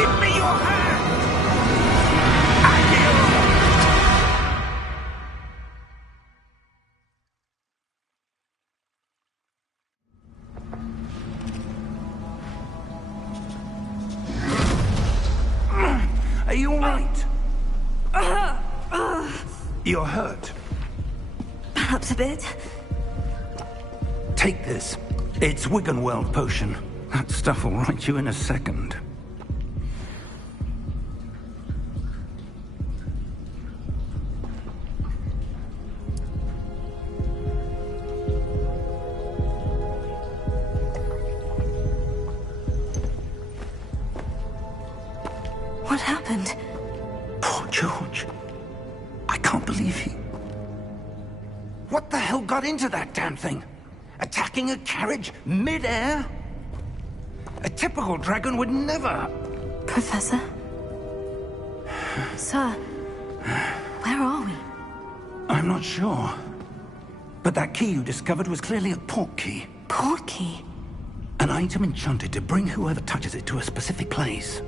Give me your hand! Accio! Are you all right? You're hurt. Perhaps a bit. Take this. It's Wiggenweld potion. That stuff will right you in a second. What happened? Poor George. I can't believe he... What the hell got into that damn thing? Attacking a carriage mid-air? A typical dragon would never... Professor? Sir, where are we? I'm not sure. But that key you discovered was clearly a port key. Port key? An item enchanted to bring whoever touches it to a specific place.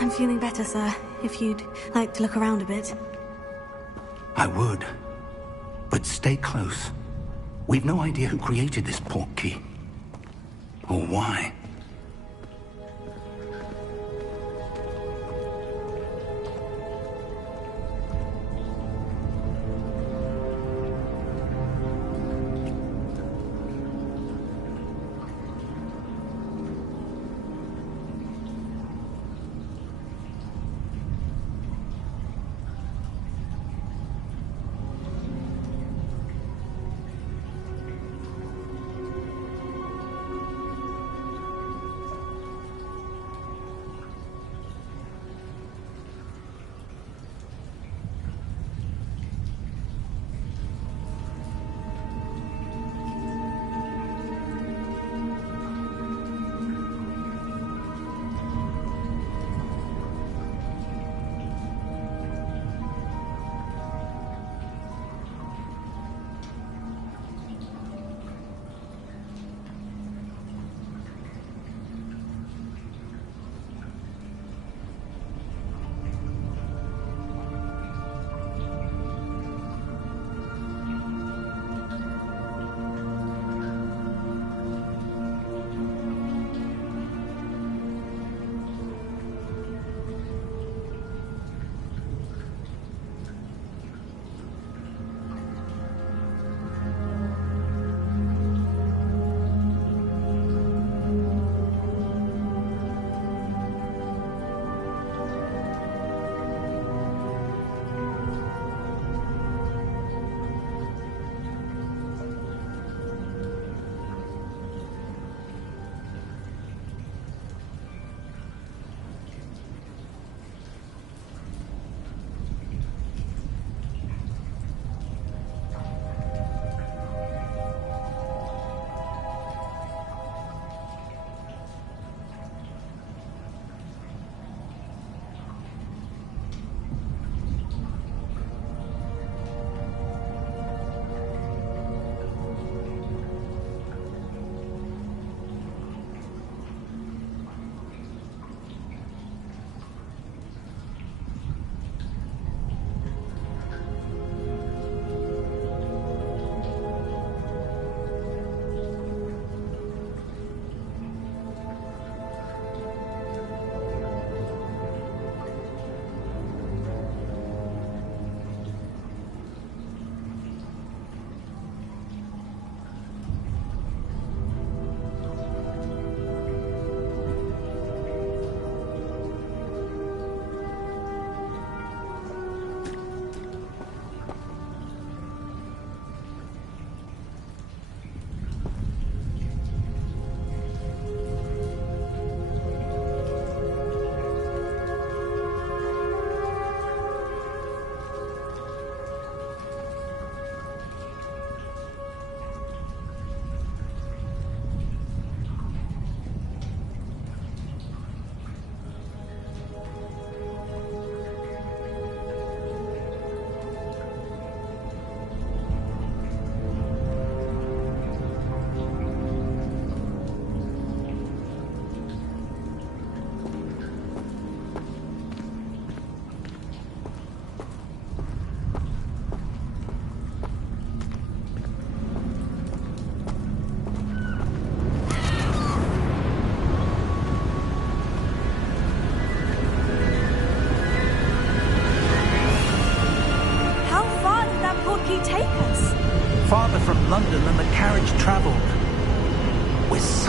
I'm feeling better, sir. If you'd like to look around a bit. I would. But stay close. We've no idea who created this port key. Or why.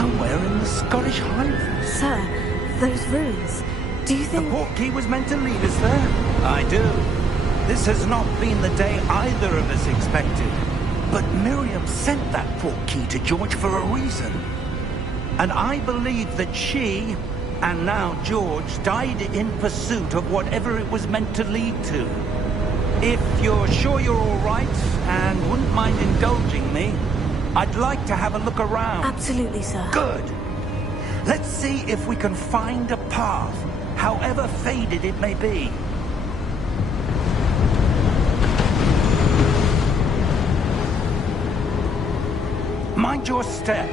somewhere in the Scottish Highlands. Sir, those ruins. Do you The think... portkey was meant to lead us there? I do. This has not been the day either of us expected. But Miriam sent that portkey to George for a reason. And I believe that she, and now George, died in pursuit of whatever it was meant to lead to. If you're sure you're all right, and wouldn't mind indulging me, I'd like to have a look around. Absolutely, sir. Good. Let's see if we can find a path, however faded it may be. Mind your step.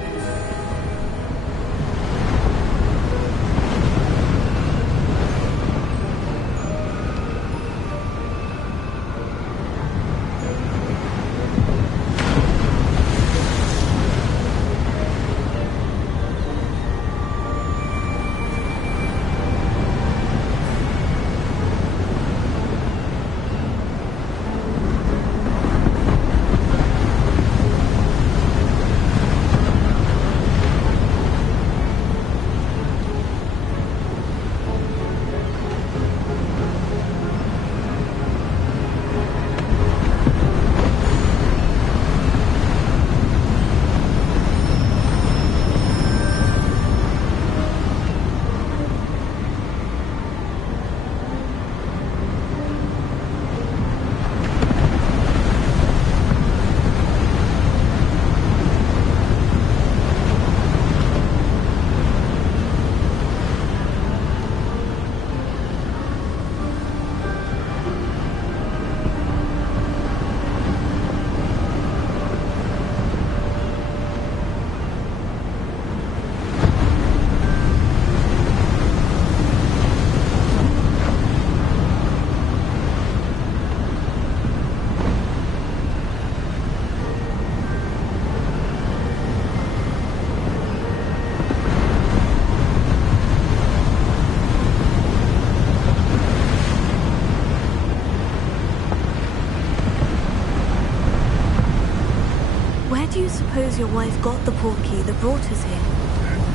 Where do you suppose your wife got the portkey that brought us here?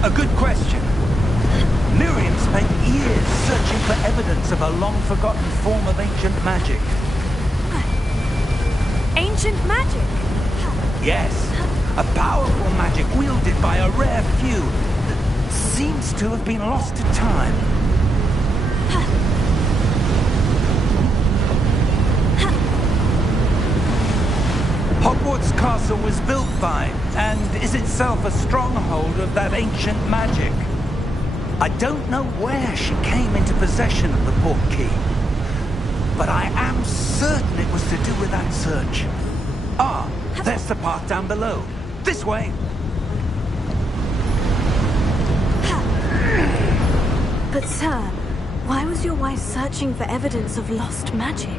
A good question. Miriam spent years searching for evidence of a long-forgotten form of ancient magic. Ancient magic? Yes, a powerful magic wielded by a rare few that seems to have been lost to time. Hogwarts Castle was built by, and is itself a stronghold of that ancient magic. I don't know where she came into possession of the portkey, but I am certain it was to do with that search. Ah, there's the path down below. This way. But sir, why was your wife searching for evidence of lost magic?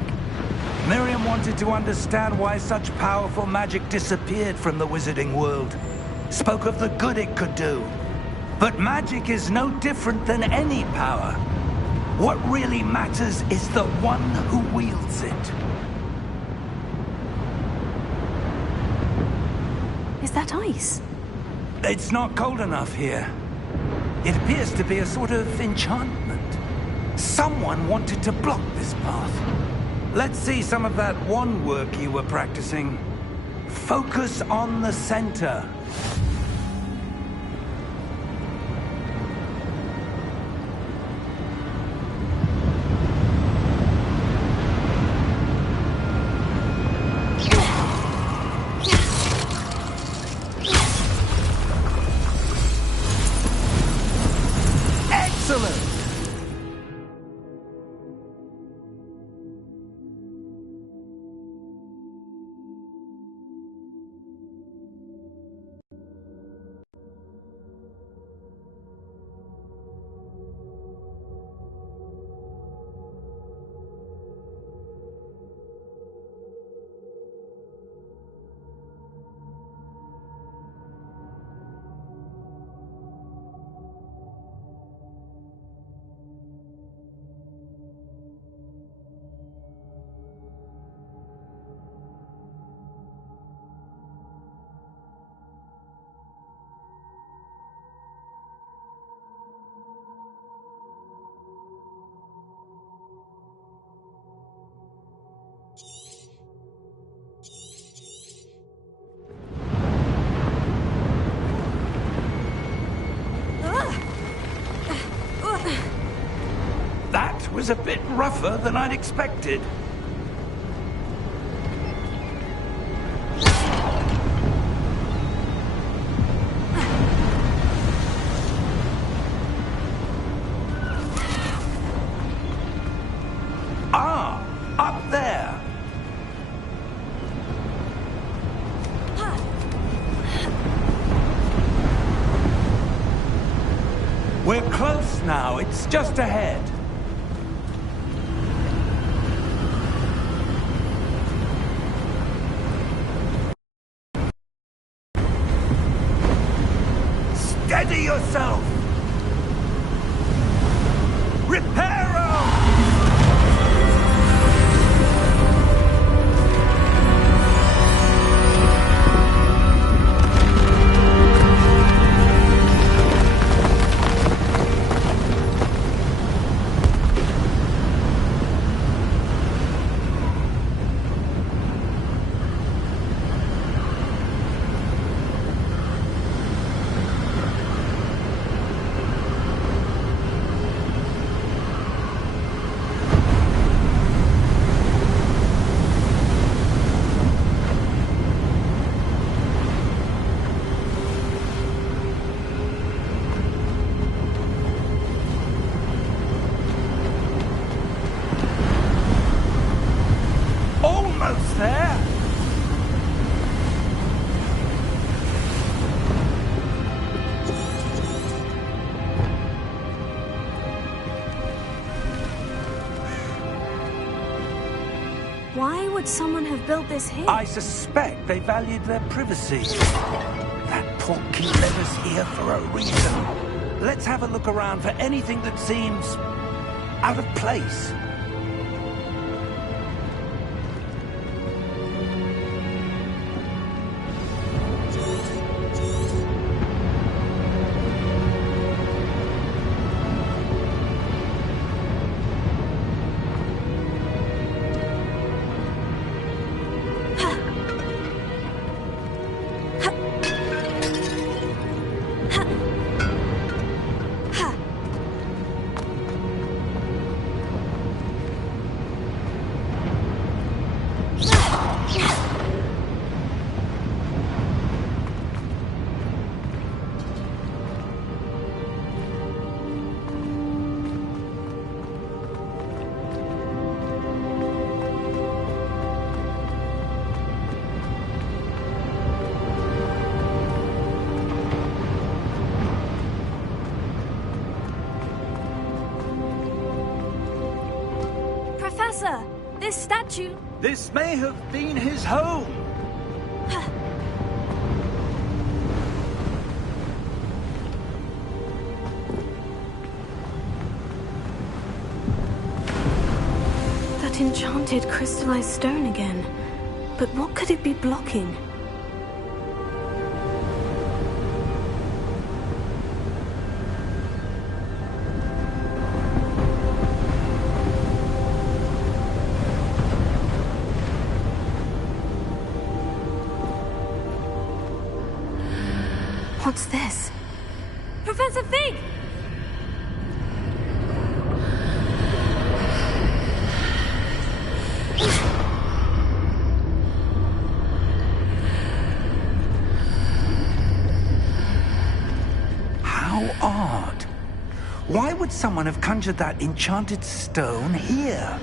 Miriam wanted to understand why such powerful magic disappeared from the wizarding world. Spoke of the good it could do. But magic is no different than any power. What really matters is the one who wields it. Is that ice? It's not cold enough here. It appears to be a sort of enchantment. Someone wanted to block this path. Let's see some of that wand work you were practicing. Focus on the center. Excellent! was a bit rougher than I'd expected. Ah, up there. We're close now. It's just ahead. Steady yourself! Reparo! Almost there! Why would someone have built this here? I suspect they valued their privacy. That portkey led us here for a reason. Let's have a look around for anything that seems out of place. Professor, this statue... This may have been his home. That enchanted crystallized stone again. But what could it be blocking? What's this? Professor Fig! How odd. Why would someone have conjured that enchanted stone here?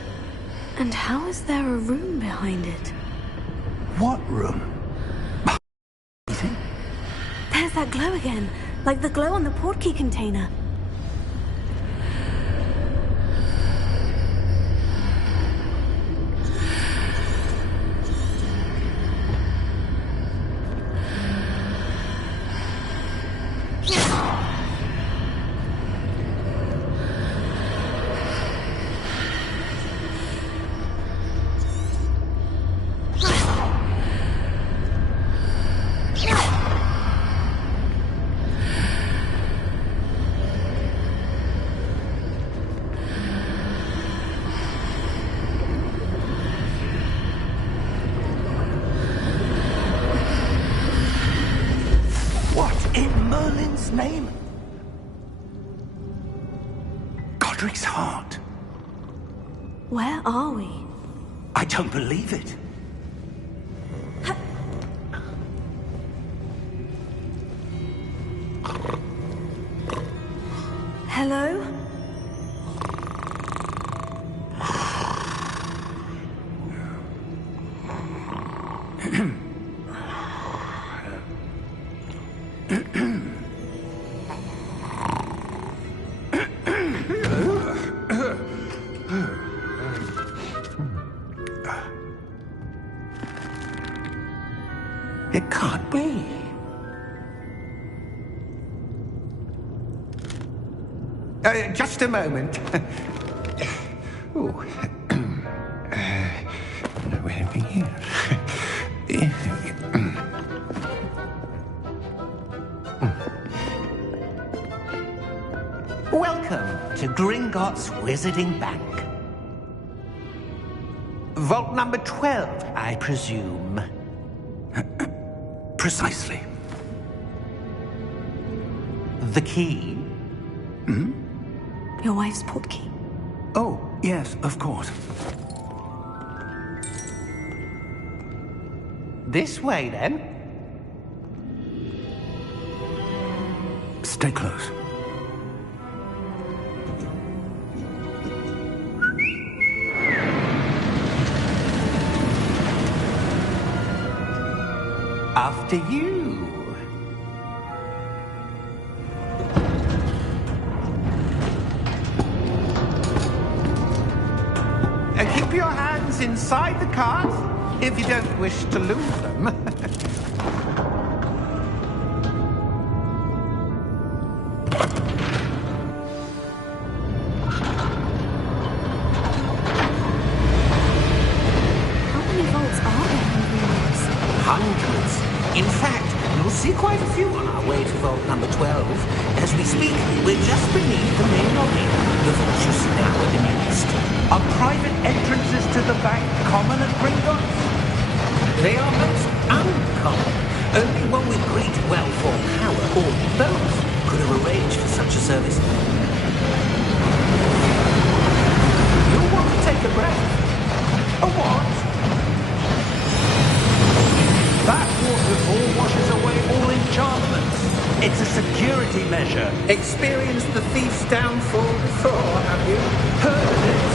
And how is there a room behind it? What room? Anything? There's that glow again, like the glow on the portkey container. Name? Godric's heart. Where are we? I don't believe it. Hello? It can't be. Just a moment. Oh. Where are we here? Welcome to Gringotts Wizarding Bank. Vault number 12, I presume. Precisely. The key? Your wife's portkey. Oh, yes, of course. This way, then. Stay close. After you. Keep your hands inside the cart if you don't wish to lose them. How many vaults are there in Hogwarts? Hundreds. In fact, you'll see quite a few on our way to vault number 12. As we speak, we're just beneath the main lobby. The vaults you see now are the newest. Are private entrances to the bank common at Gringotts? They are most uncommon. Only one with great wealth or power, or both, could have arranged for such a service. You'll want to take a breath. A what? That waterfall washes away all enchantments. It's a security measure. Experienced the thief's downfall before, have you? Heard of it?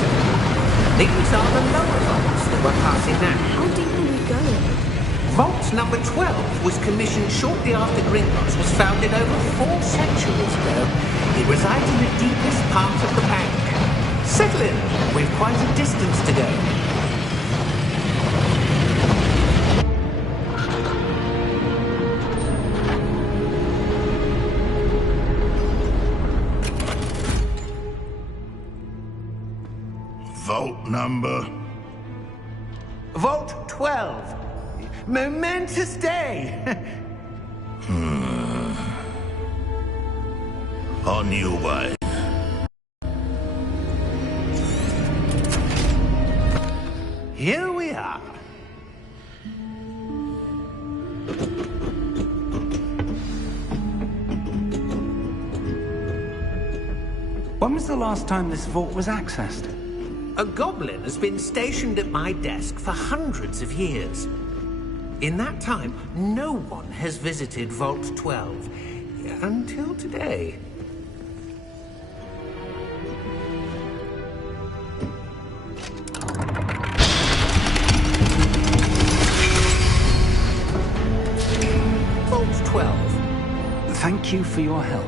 These are the lower vaults that we're passing now. How deep will we go? Vault number 12 was commissioned shortly after Gringotts was founded over 4 centuries ago. It resides in the deepest part of the bank. Settle in. We've quite a distance to go. Vault number? Vault 12. Momentous day. On your way. Here we are. When was the last time this vault was accessed? A goblin has been stationed at my desk for hundreds of years. In that time, no one has visited Vault 12 until today. Vault 12. Thank you for your help.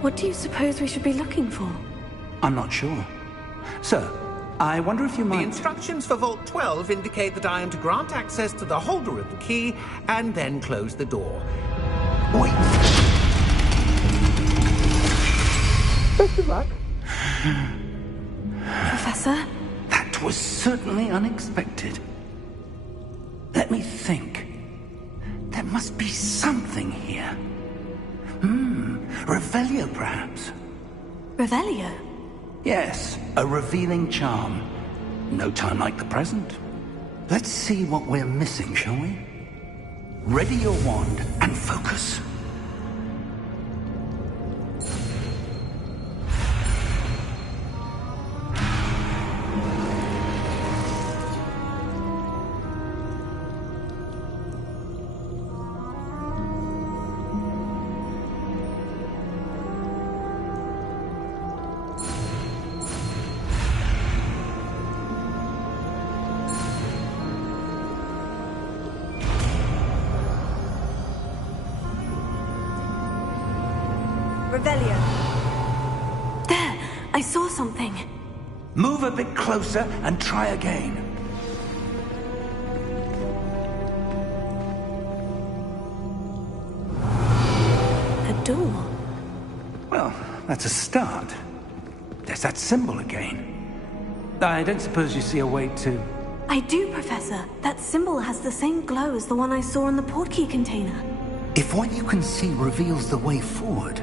What do you suppose we should be looking for? I'm not sure. Sir, I wonder if you The might... instructions for Vault 12 indicate that I am to grant access to the holder of the key and then close the door. Wait. Best of luck. Professor? That was certainly unexpected. Let me think. There must be something here. Revelio, perhaps. Revelio? Yes, a revealing charm. No time like the present. Let's see what we're missing, shall we? Ready your wand and focus. Revelio. There! I saw something. Move a bit closer and try again. A door. Well, that's a start. There's that symbol again. I don't suppose you see a way to... I do, Professor. That symbol has the same glow as the one I saw in the portkey container. If what you can see reveals the way forward,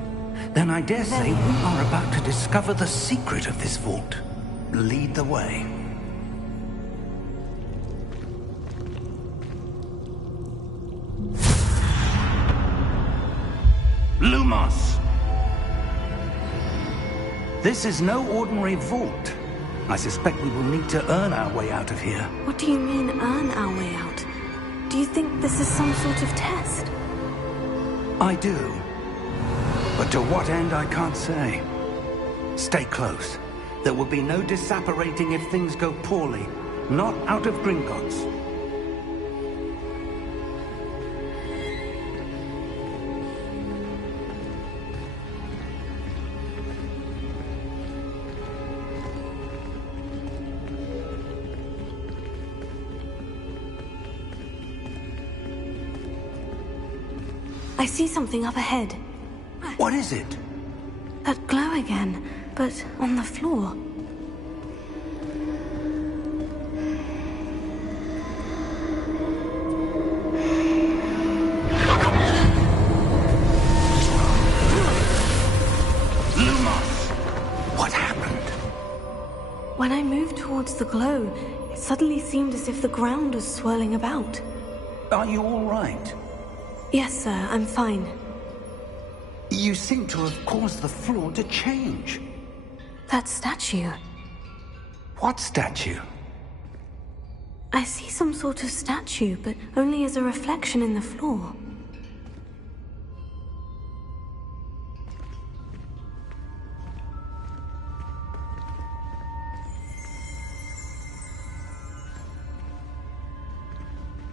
then I dare say we are about to discover the secret of this vault. Lead the way. Lumos! This is no ordinary vault. I suspect we will need to earn our way out of here. What do you mean, earn our way out? Do you think this is some sort of test? I do. But to what end, I can't say. Stay close. There will be no disapparating if things go poorly. Not out of Gringotts. I see something up ahead. What is it? That glow again, but on the floor. Lumos! What happened? When I moved towards the glow, it suddenly seemed as if the ground was swirling about. Are you all right? Yes, sir, I'm fine. You seem to have caused the floor to change. That statue. What statue? I see some sort of statue, but only as a reflection in the floor.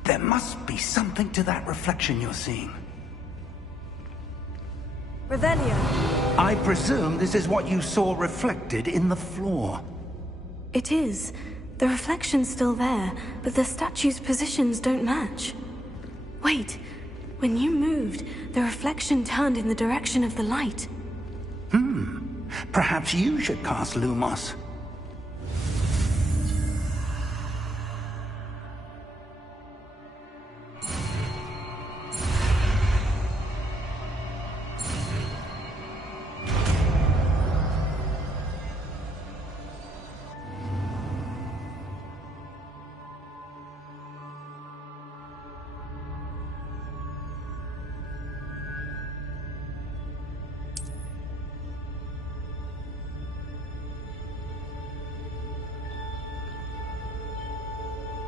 There must be something to that reflection you're seeing. Revelio. I presume this is what you saw reflected in the floor. It is. The reflection's still there, but the statue's positions don't match. Wait. When you moved, the reflection turned in the direction of the light. Perhaps you should cast Lumos.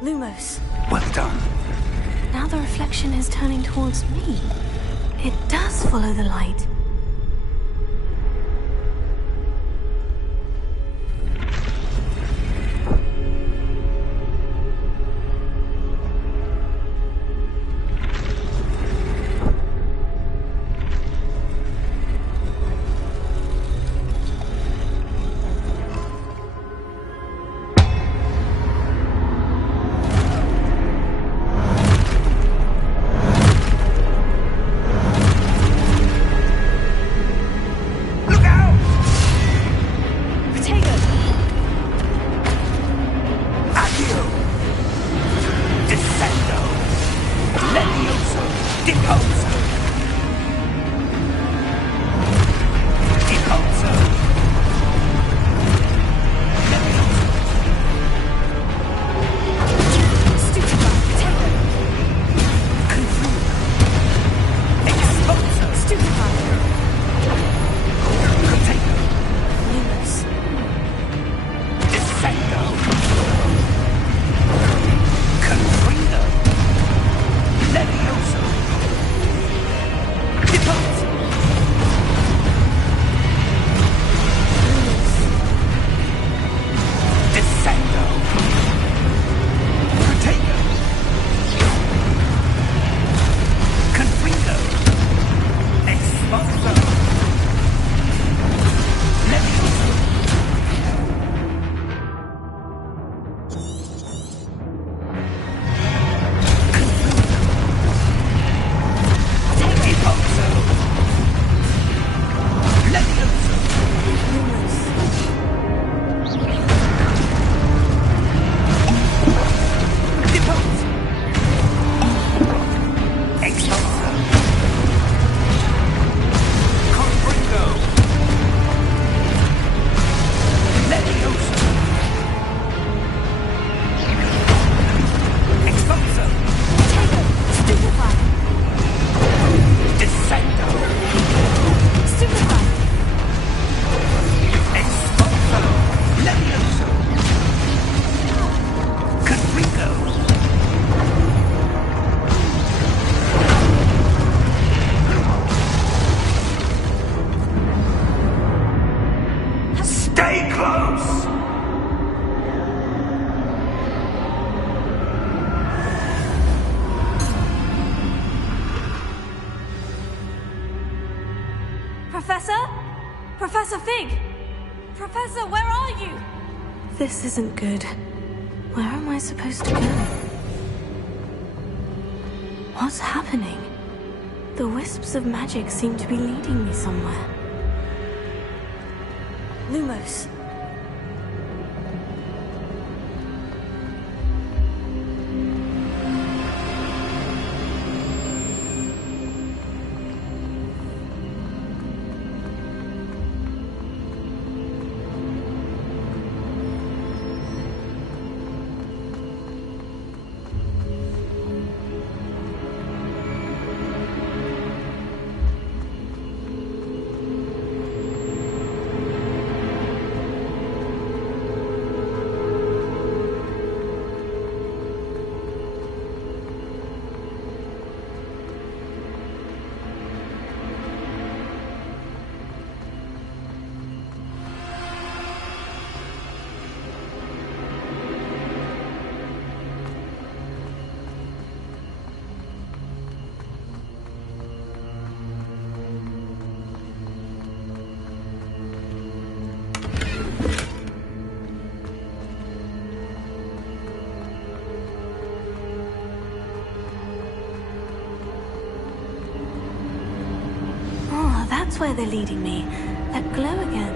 Lumos. Well done. Now the reflection is turning towards me. It does follow the light. Stay close! Professor? Professor Fig! Professor, where are you? This isn't good. Where am I supposed to go? What's happening? The wisps of magic seem to be leading me somewhere. Lumos. That's where they're leading me. That glow again.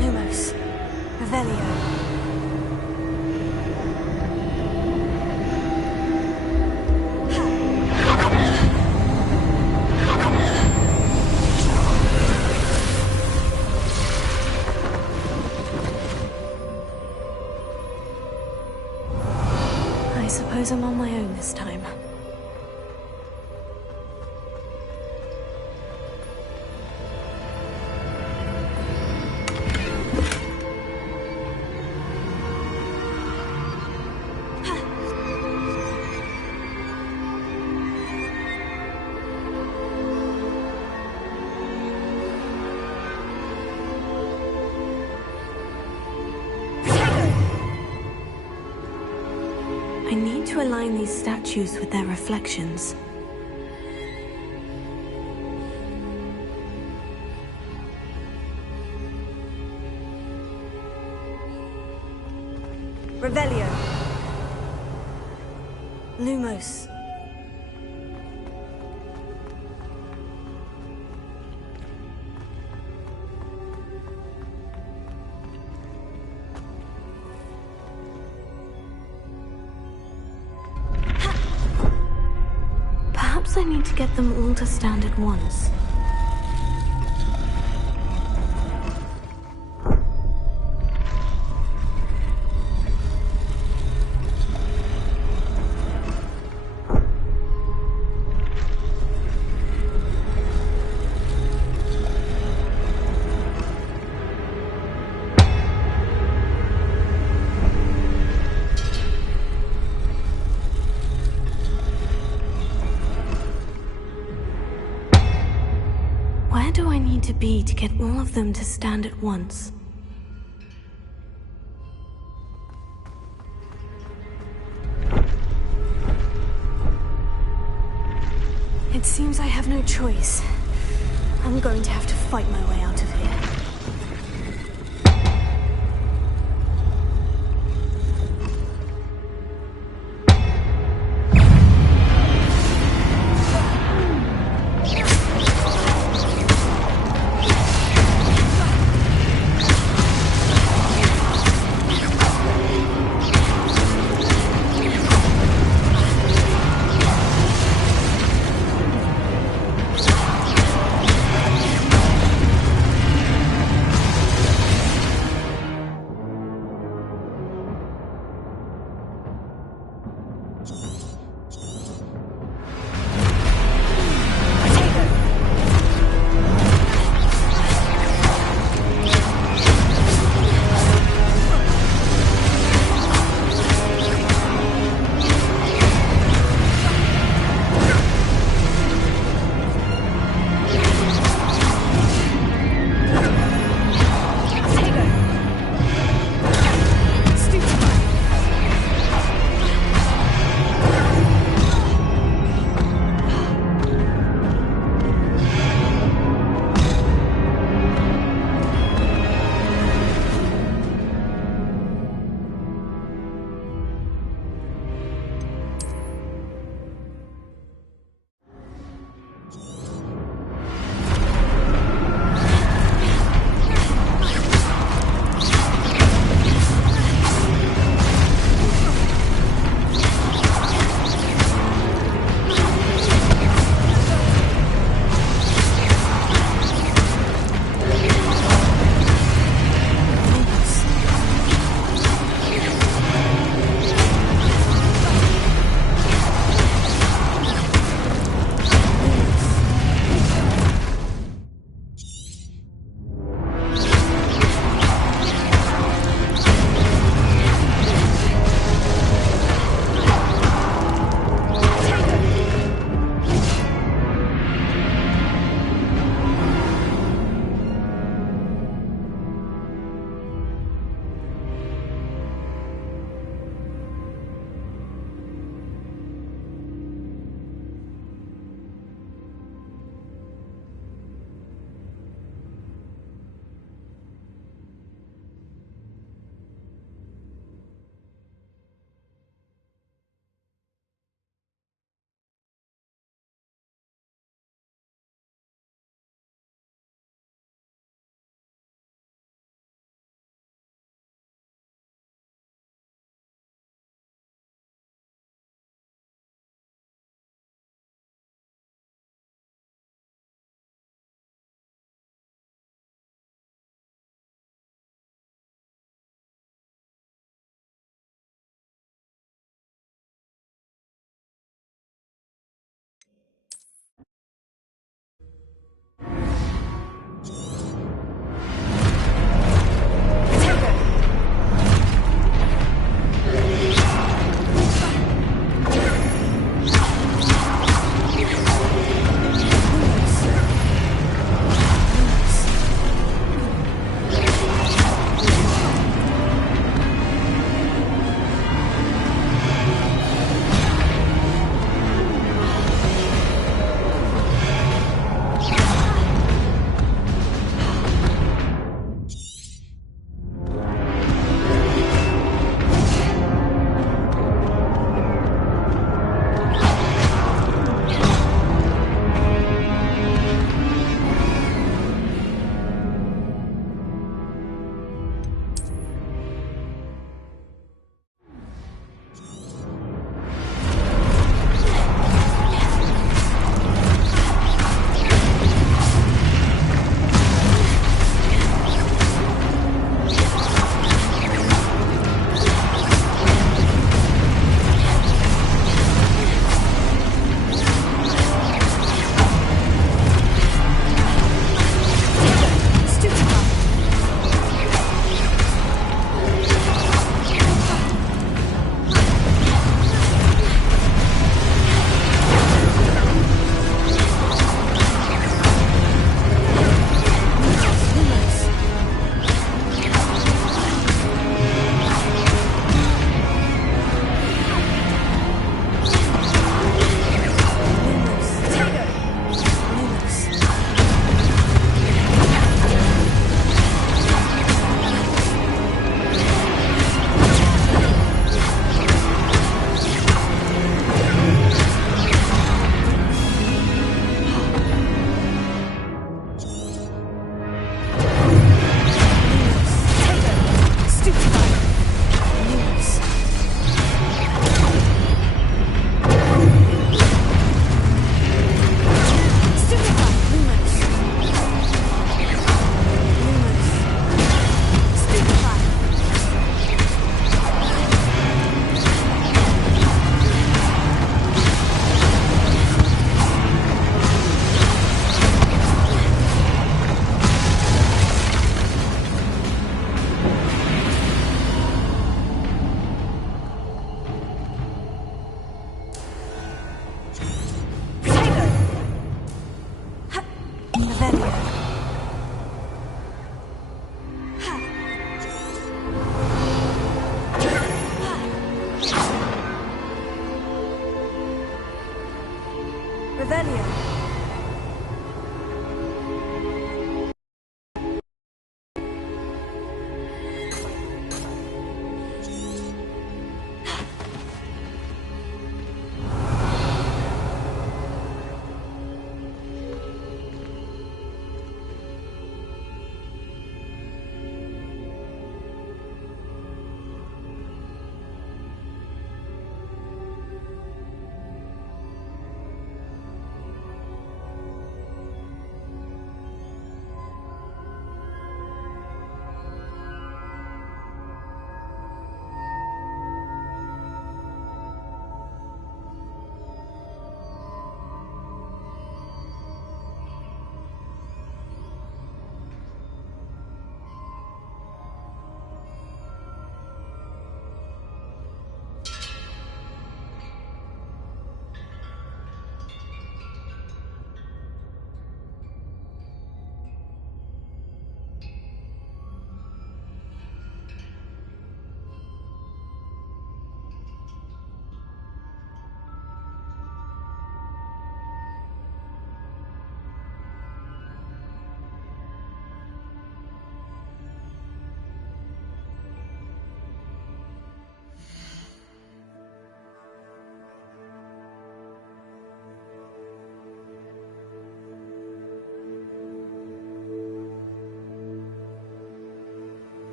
Lumos. Revelio. I suppose I'm on my own this time. I need to align these statues with their reflections. Revelio. Lumos. Perhaps I need to get them all to stand at once. Where do I need to be to get all of them to stand at once? It seems I have no choice. I'm going to have to fight my way out of here.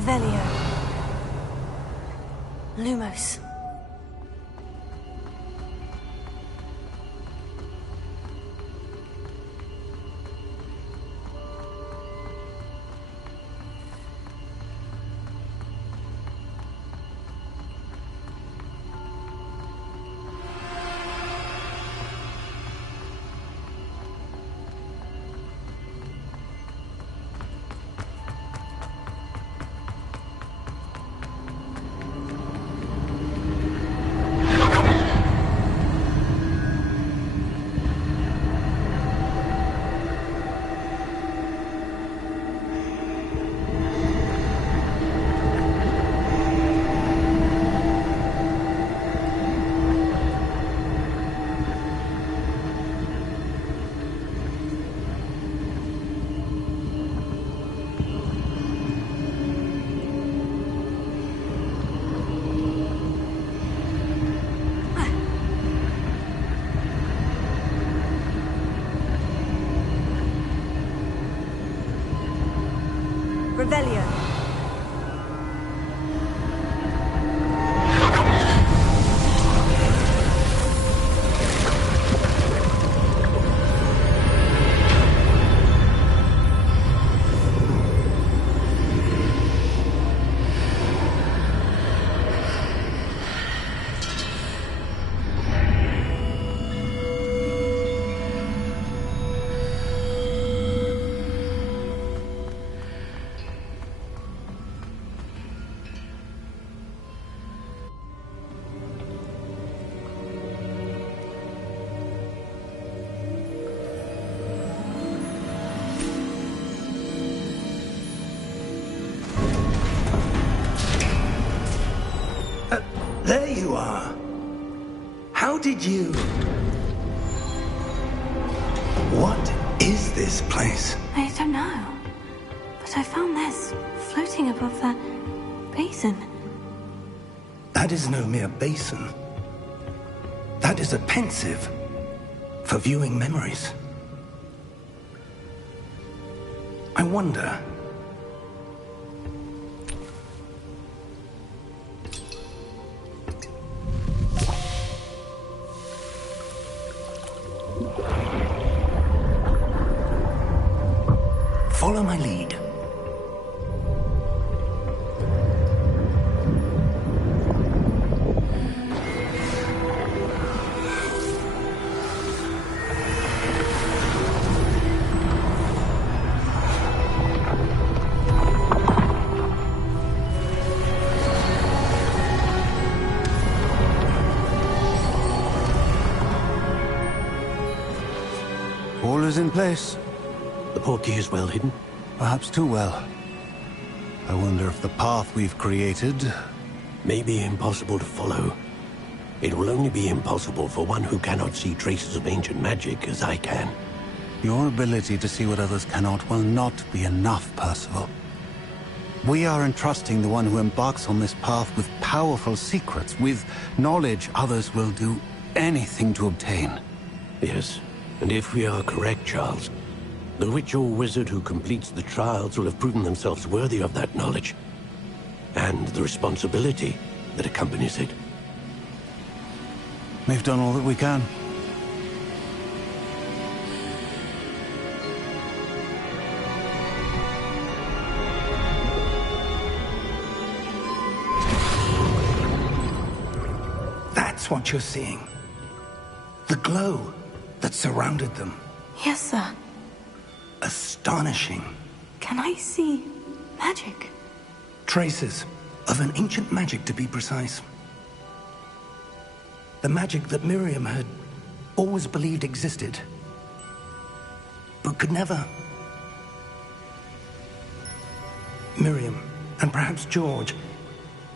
Revelio. Lumos. Revelio. There you are. How did you... What is this place? I don't know. But I found this floating above that basin. That is no mere basin. That is a pensive for viewing memories. I wonder... Follow my lead. All is in place. The portkey is well hidden? Perhaps too well. I wonder if the path we've created... May be impossible to follow. It will only be impossible for one who cannot see traces of ancient magic as I can. Your ability to see what others cannot will not be enough, Percival. We are entrusting the one who embarks on this path with powerful secrets, with knowledge others will do anything to obtain. Yes, and if we are correct, Charles, the witch or wizard who completes the trials will have proven themselves worthy of that knowledge, and the responsibility that accompanies it. We've done all that we can. That's what you're seeing. The glow that surrounded them. Yes, sir. Astonishing. Can I see magic? Traces of an ancient magic, to be precise. The magic that Miriam had always believed existed, but could never. Miriam, and perhaps George,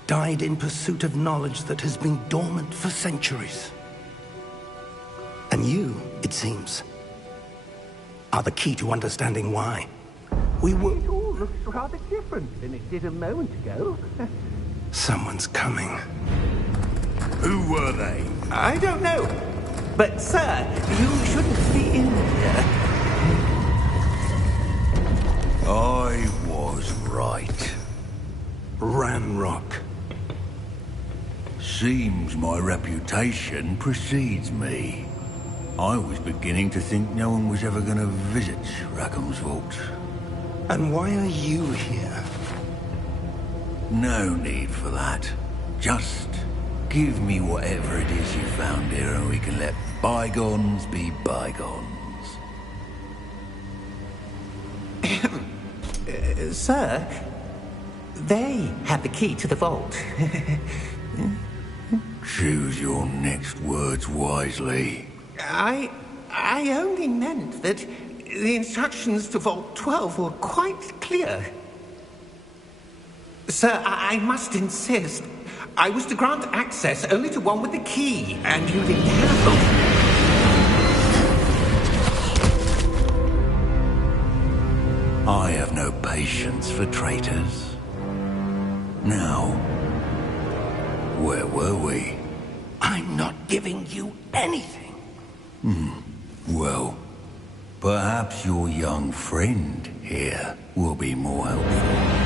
died in pursuit of knowledge that has been dormant for centuries. And you, it seems, are the key to understanding why. We were... It all looks rather different than it did a moment ago. Someone's coming. Who were they? I don't know. But, sir, you shouldn't be in here. I was right. Ranrock. Seems my reputation precedes me. I was beginning to think no one was ever going to visit Rackham's vault. And why are you here? No need for that. Just give me whatever it is you found here and we can let bygones be bygones. Sir, they had the key to the vault. Choose your next words wisely. I only meant that the instructions to Vault 12 were quite clear. Sir, I must insist. I was to grant access only to one with the key, and you didn't have them. I have no patience for traitors. Now, where were we? I'm not giving you anything. Well, perhaps your young friend here will be more helpful.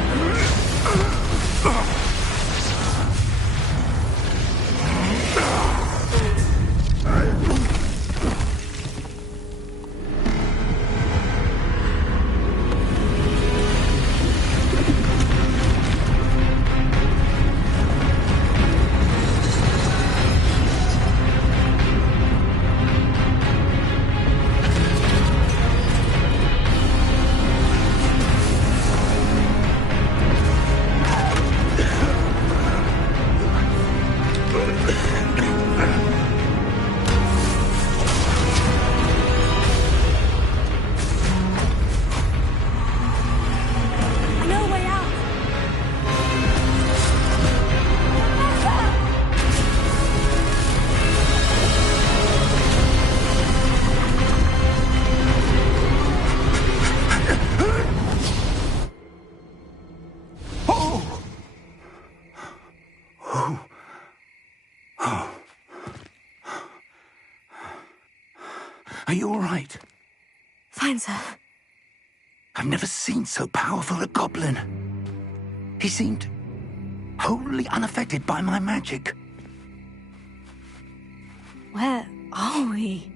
Are you all right? Fine, sir. I've never seen so powerful a goblin. He seemed wholly unaffected by my magic. Where are we?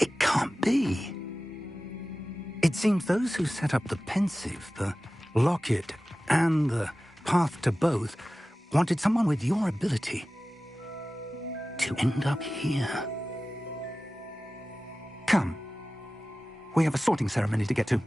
It can't be. It seems those who set up the pensive, the locket, and the path to both wanted someone with your ability to end up here. Come. We have a sorting ceremony to get to.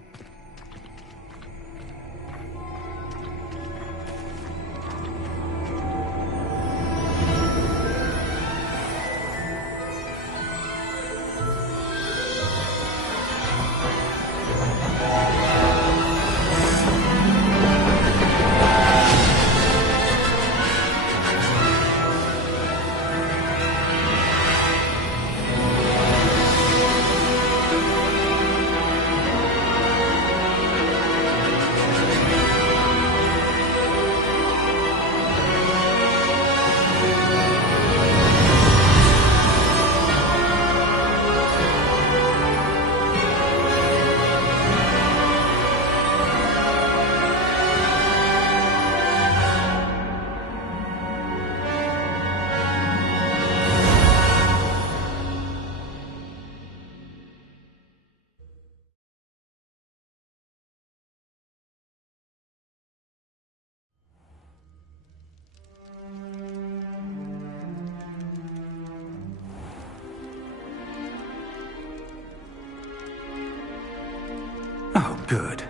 Oh, good.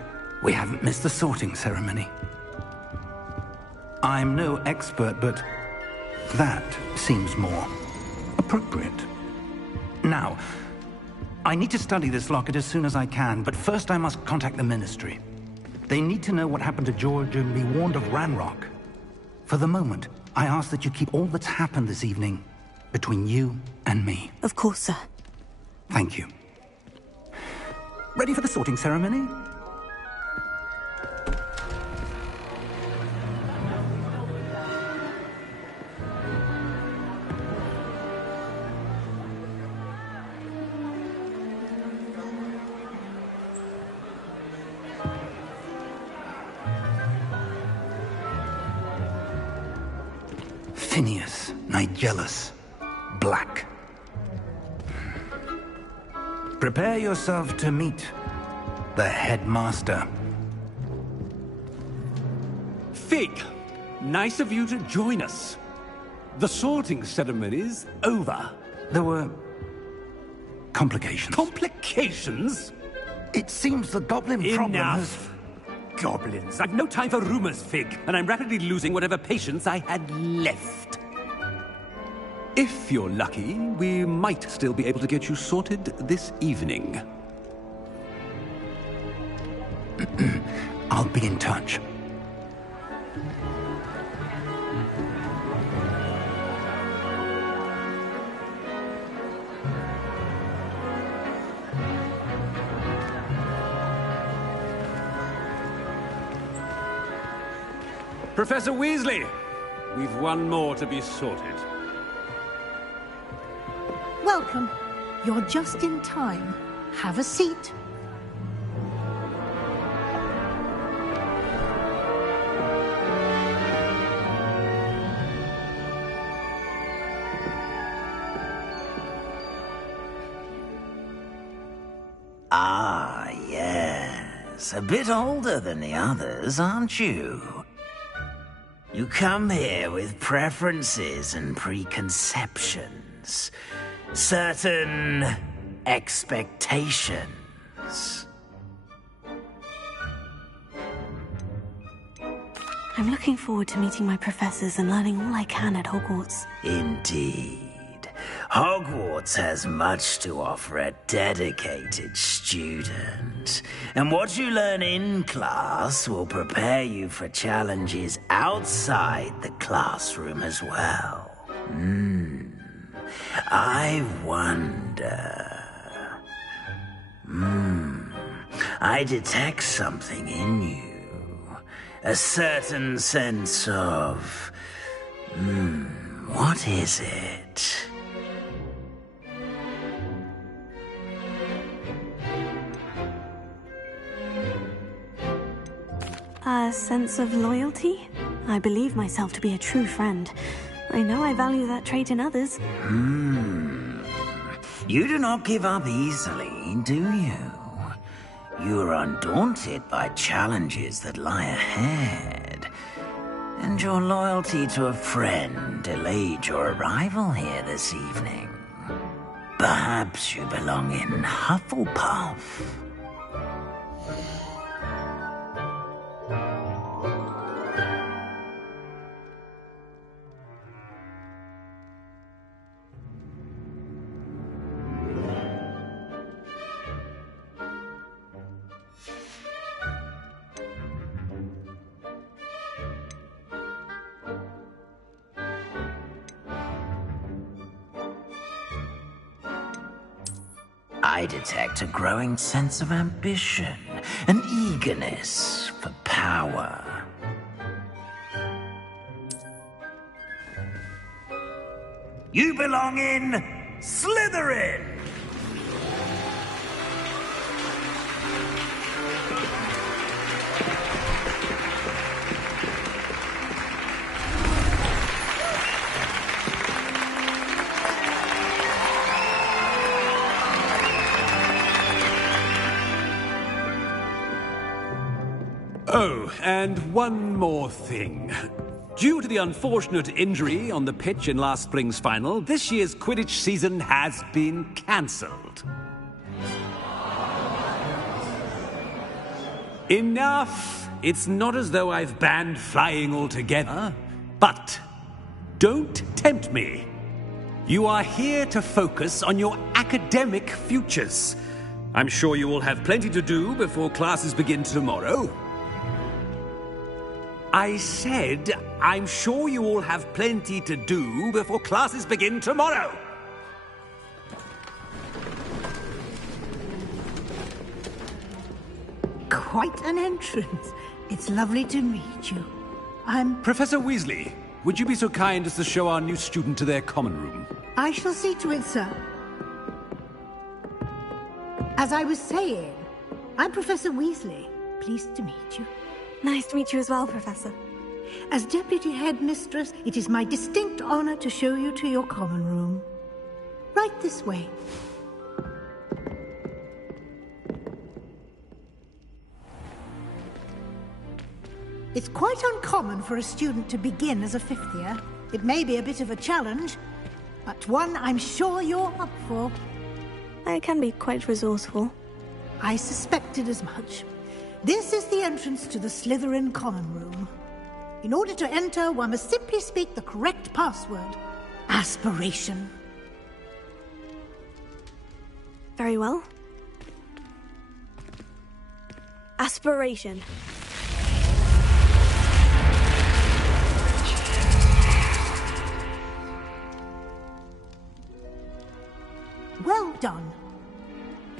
We haven't missed the sorting ceremony. I'm no expert, but that seems more appropriate. Now, I need to study this locket as soon as I can, but first I must contact the Ministry. They need to know what happened to George and be warned of Ranrock. For the moment, I ask that you keep all that's happened this evening between you and me. Of course, sir. Thank you. Ready for the sorting ceremony? Phineas, Nigellus, Black. Prepare yourself to meet the headmaster. Fig, nice of you to join us. The sorting ceremony's over. There were complications. Complications? It seems the goblin problem has... Enough! Goblins. I've no time for rumors, Fig, and I'm rapidly losing whatever patience I had left. If you're lucky, we might still be able to get you sorted this evening. I'll be in touch. Professor Weasley, we've one more to be sorted. Welcome. You're just in time. Have a seat. Ah, yes. A bit older than the others, aren't you? You come here with preferences and preconceptions. Certain expectations. I'm looking forward to meeting my professors and learning all I can at Hogwarts. Indeed. Hogwarts has much to offer a dedicated student. And what you learn in class will prepare you for challenges outside the classroom as well. I wonder... I detect something in you. A certain sense of... what is it? A sense of loyalty? I believe myself to be a true friend. I know I value that trait in others. You do not give up easily, do you? You are undaunted by challenges that lie ahead. And your loyalty to a friend delayed your arrival here this evening. Perhaps you belong in Hufflepuff. I detect a growing sense of ambition, an eagerness for power. You belong in Slytherin! Oh, and one more thing. Due to the unfortunate injury on the pitch in last spring's final, this year's Quidditch season has been cancelled. Enough! It's not as though I've banned flying altogether. But don't tempt me. You are here to focus on your academic futures. I'm sure you will have plenty to do before classes begin tomorrow. I said, I'm sure you all have plenty to do before classes begin tomorrow. Quite an entrance. It's lovely to meet you. I'm... Professor Weasley, would you be so kind as to show our new student to their common room? I shall see to it, sir. As I was saying, I'm Professor Weasley. Pleased to meet you. Nice to meet you as well, Professor. As Deputy Headmistress, it is my distinct honor to show you to your common room. Right this way. It's quite uncommon for a student to begin as a fifth year. It may be a bit of a challenge, but one I'm sure you're up for. I can be quite resourceful. I suspected as much. This is the entrance to the Slytherin common room. In order to enter, one must simply speak the correct password. Aspiration. Very well. Aspiration. Well done.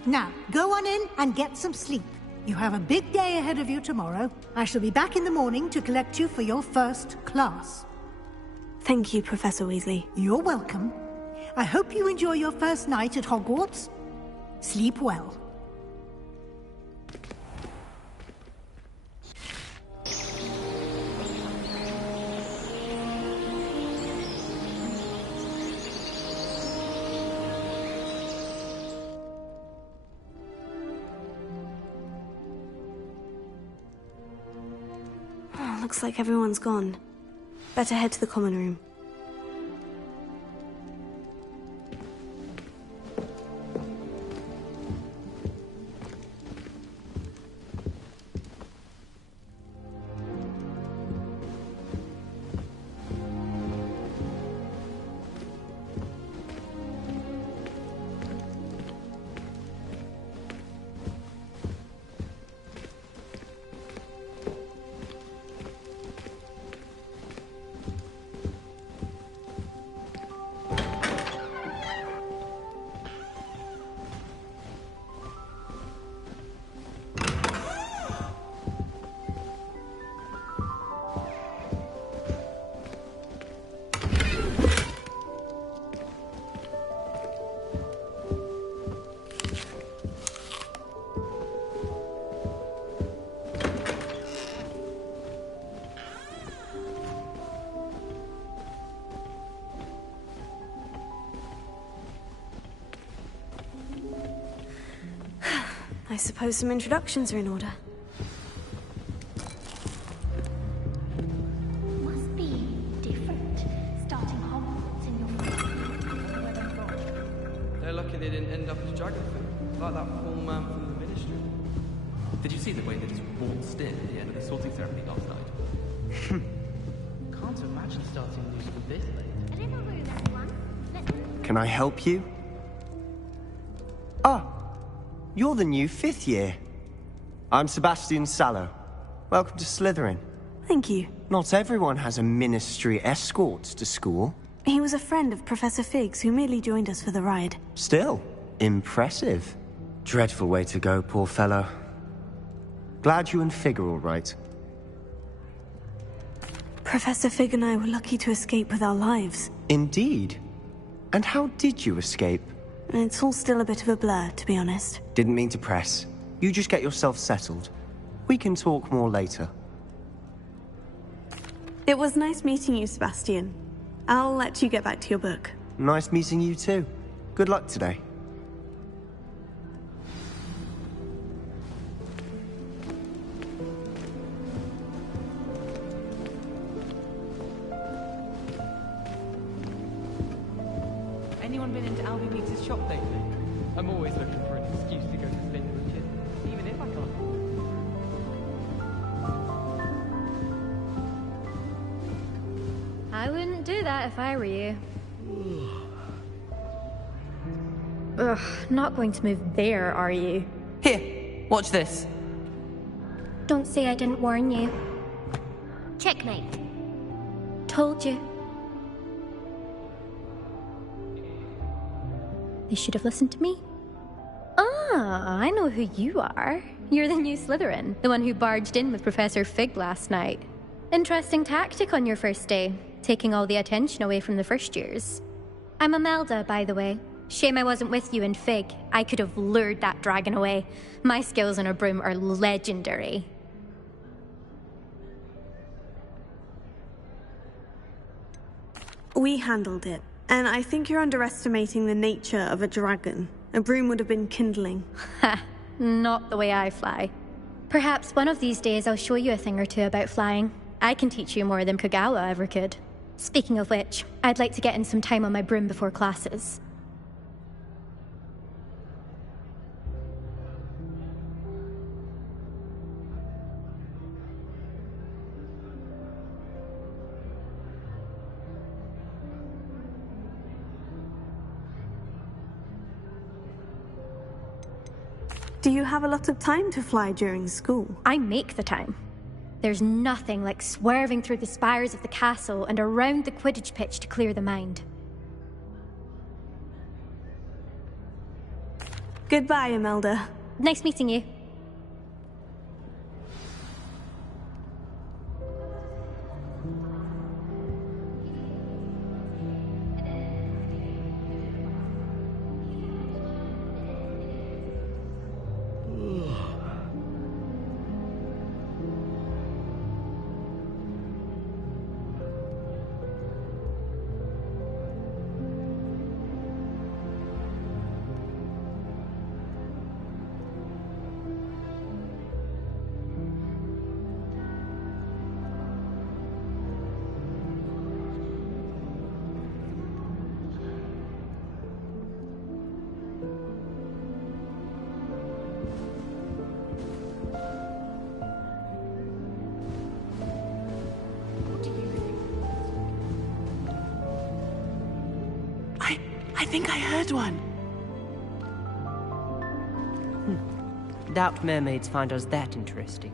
Now, go on in and get some sleep. You have a big day ahead of you tomorrow. I shall be back in the morning to collect you for your first class. Thank you, Professor Weasley. You're welcome. I hope you enjoy your first night at Hogwarts. Sleep well. Looks like everyone's gone. Better head to the common room. I suppose some introductions are in order. Must be different, starting Hogwarts in your They're lucky they didn't end up as Dragonfin, like that poor man from the Ministry. Did you see the way they just waltzed in at the end of the sorting ceremony last night? Can't imagine starting a new school this late. A little rude, everyone. Can I help you? Ah, you're the new 5th year. I'm Sebastian Sallow. Welcome to Slytherin. Thank you. Not everyone has a ministry escort to school. He was a friend of Professor Fig's who merely joined us for the ride. Still, impressive. Dreadful way to go, poor fellow. Glad you and Fig are all right. Professor Fig and I were lucky to escape with our lives. Indeed. And how did you escape? It's all still a bit of a blur, to be honest. Didn't mean to press. You just get yourself settled. We can talk more later. It was nice meeting you, Sebastian. I'll let you get back to your book. Nice meeting you too. Good luck today. Anyone been into Albie Meeks' shop lately? I'm always looking for an excuse to go to Flint Richard, even if I can't. I wouldn't do that if I were you. Ugh, not going to move there, are you? Here, watch this. Don't say I didn't warn you. Checkmate. Told you. They should have listened to me. Ah, I know who you are. You're the new Slytherin, the one who barged in with Professor Fig last night. Interesting tactic on your first day, taking all the attention away from the first years. I'm Imelda, by the way. Shame I wasn't with you in Fig. I could have lured that dragon away. My skills on a broom are legendary. We handled it, and I think you're underestimating the nature of a dragon. A broom would have been kindling. Ha! Not the way I fly. Perhaps one of these days I'll show you a thing or two about flying. I can teach you more than Kagawa ever could. Speaking of which, I'd like to get in some time on my broom before classes. Do you have a lot of time to fly during school? I make the time. There's nothing like swerving through the spires of the castle and around the Quidditch pitch to clear the mind. Goodbye, Imelda. Nice meeting you. I think I heard one. Doubt mermaids find us that interesting.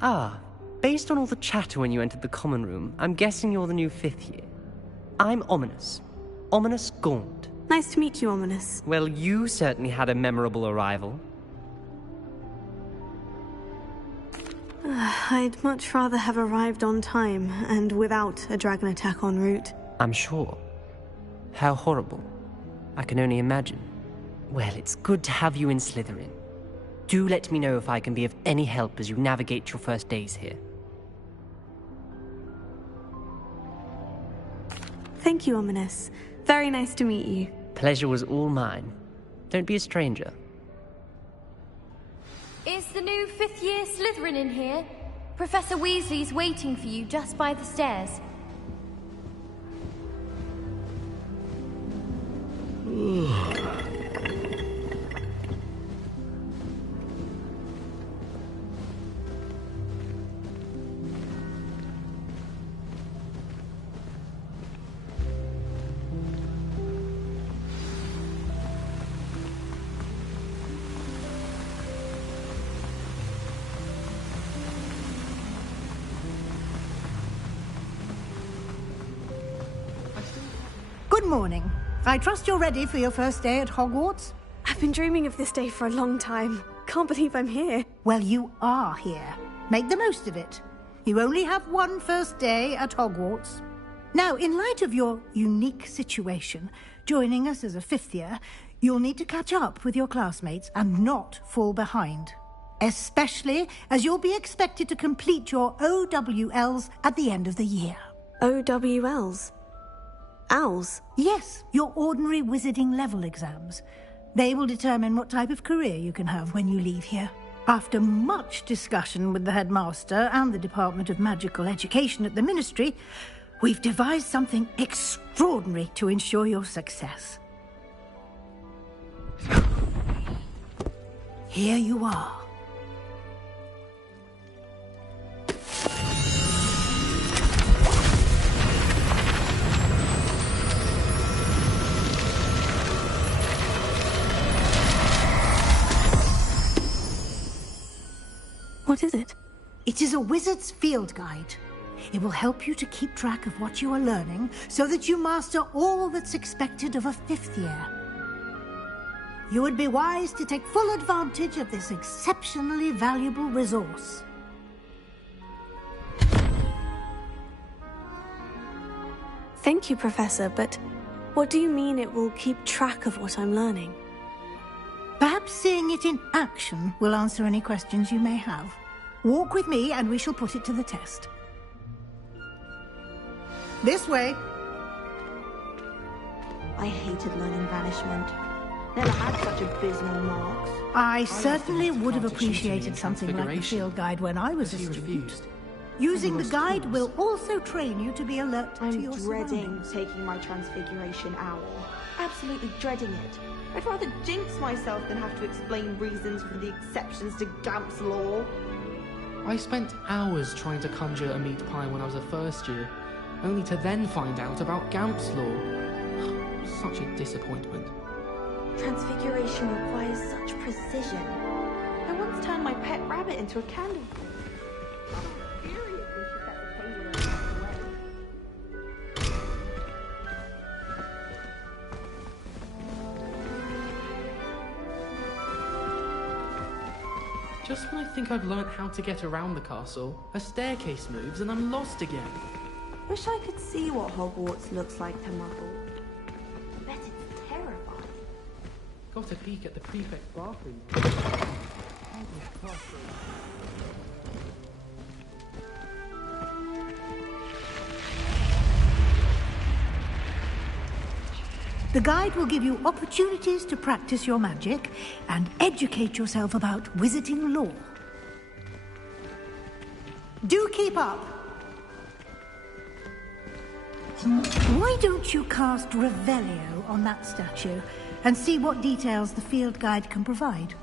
Ah, based on all the chatter when you entered the common room, I'm guessing you're the new 5th year. I'm Ominous. Ominous Gaunt. Nice to meet you, Ominous. Well, you certainly had a memorable arrival. I'd much rather have arrived on time and without a dragon attack en route. I'm sure. How horrible. I can only imagine. Well, it's good to have you in Slytherin. Do let me know if I can be of any help as you navigate your first days here. Thank you, Ominous. Very nice to meet you. Pleasure was all mine. Don't be a stranger. Is the new 5th year Slytherin in here? Professor Weasley's waiting for you just by the stairs. Good morning. I trust you're ready for your first day at Hogwarts? I've been dreaming of this day for a long time. Can't believe I'm here. Well, you are here. Make the most of it. You only have one first day at Hogwarts. Now, in light of your unique situation, joining us as a 5th year, you'll need to catch up with your classmates and not fall behind. Especially as you'll be expected to complete your OWLs at the end of the year. OWLs? Owls? Yes, your ordinary wizarding level exams. They will determine what type of career you can have when you leave here. After much discussion with the headmaster and the Department of Magical Education at the Ministry, we've devised something extraordinary to ensure your success. Here you are. What is it? It is a wizard's field guide. It will help you to keep track of what you are learning so that you master all that's expected of a 5th year. You would be wise to take full advantage of this exceptionally valuable resource. Thank you, Professor, but what do you mean it will keep track of what I'm learning? Perhaps seeing it in action will answer any questions you may have. Walk with me and we shall put it to the test. This way. I hated learning banishment. Never had such abysmal marks. I certainly would have appreciated something like the field guide when I was a student. Using the guide will also train you to be alert to your dreading taking my transfiguration hour. Absolutely dreading it. I'd rather jinx myself than have to explain reasons for the exceptions to Gamp's law. I spent hours trying to conjure a meat pie when I was a first year, only to then find out about Gamp's law. Such a disappointment. Transfiguration requires such precision. I once turned my pet rabbit into a candle. Just when I think I've learnt how to get around the castle, a staircase moves and I'm lost again. Wish I could see what Hogwarts looks like to Muggle. I bet it's terrifying. Got a peek at the prefect's bathroom. The guide will give you opportunities to practice your magic and educate yourself about wizarding lore. Do keep up! Why don't you cast Revelio on that statue and see what details the field guide can provide?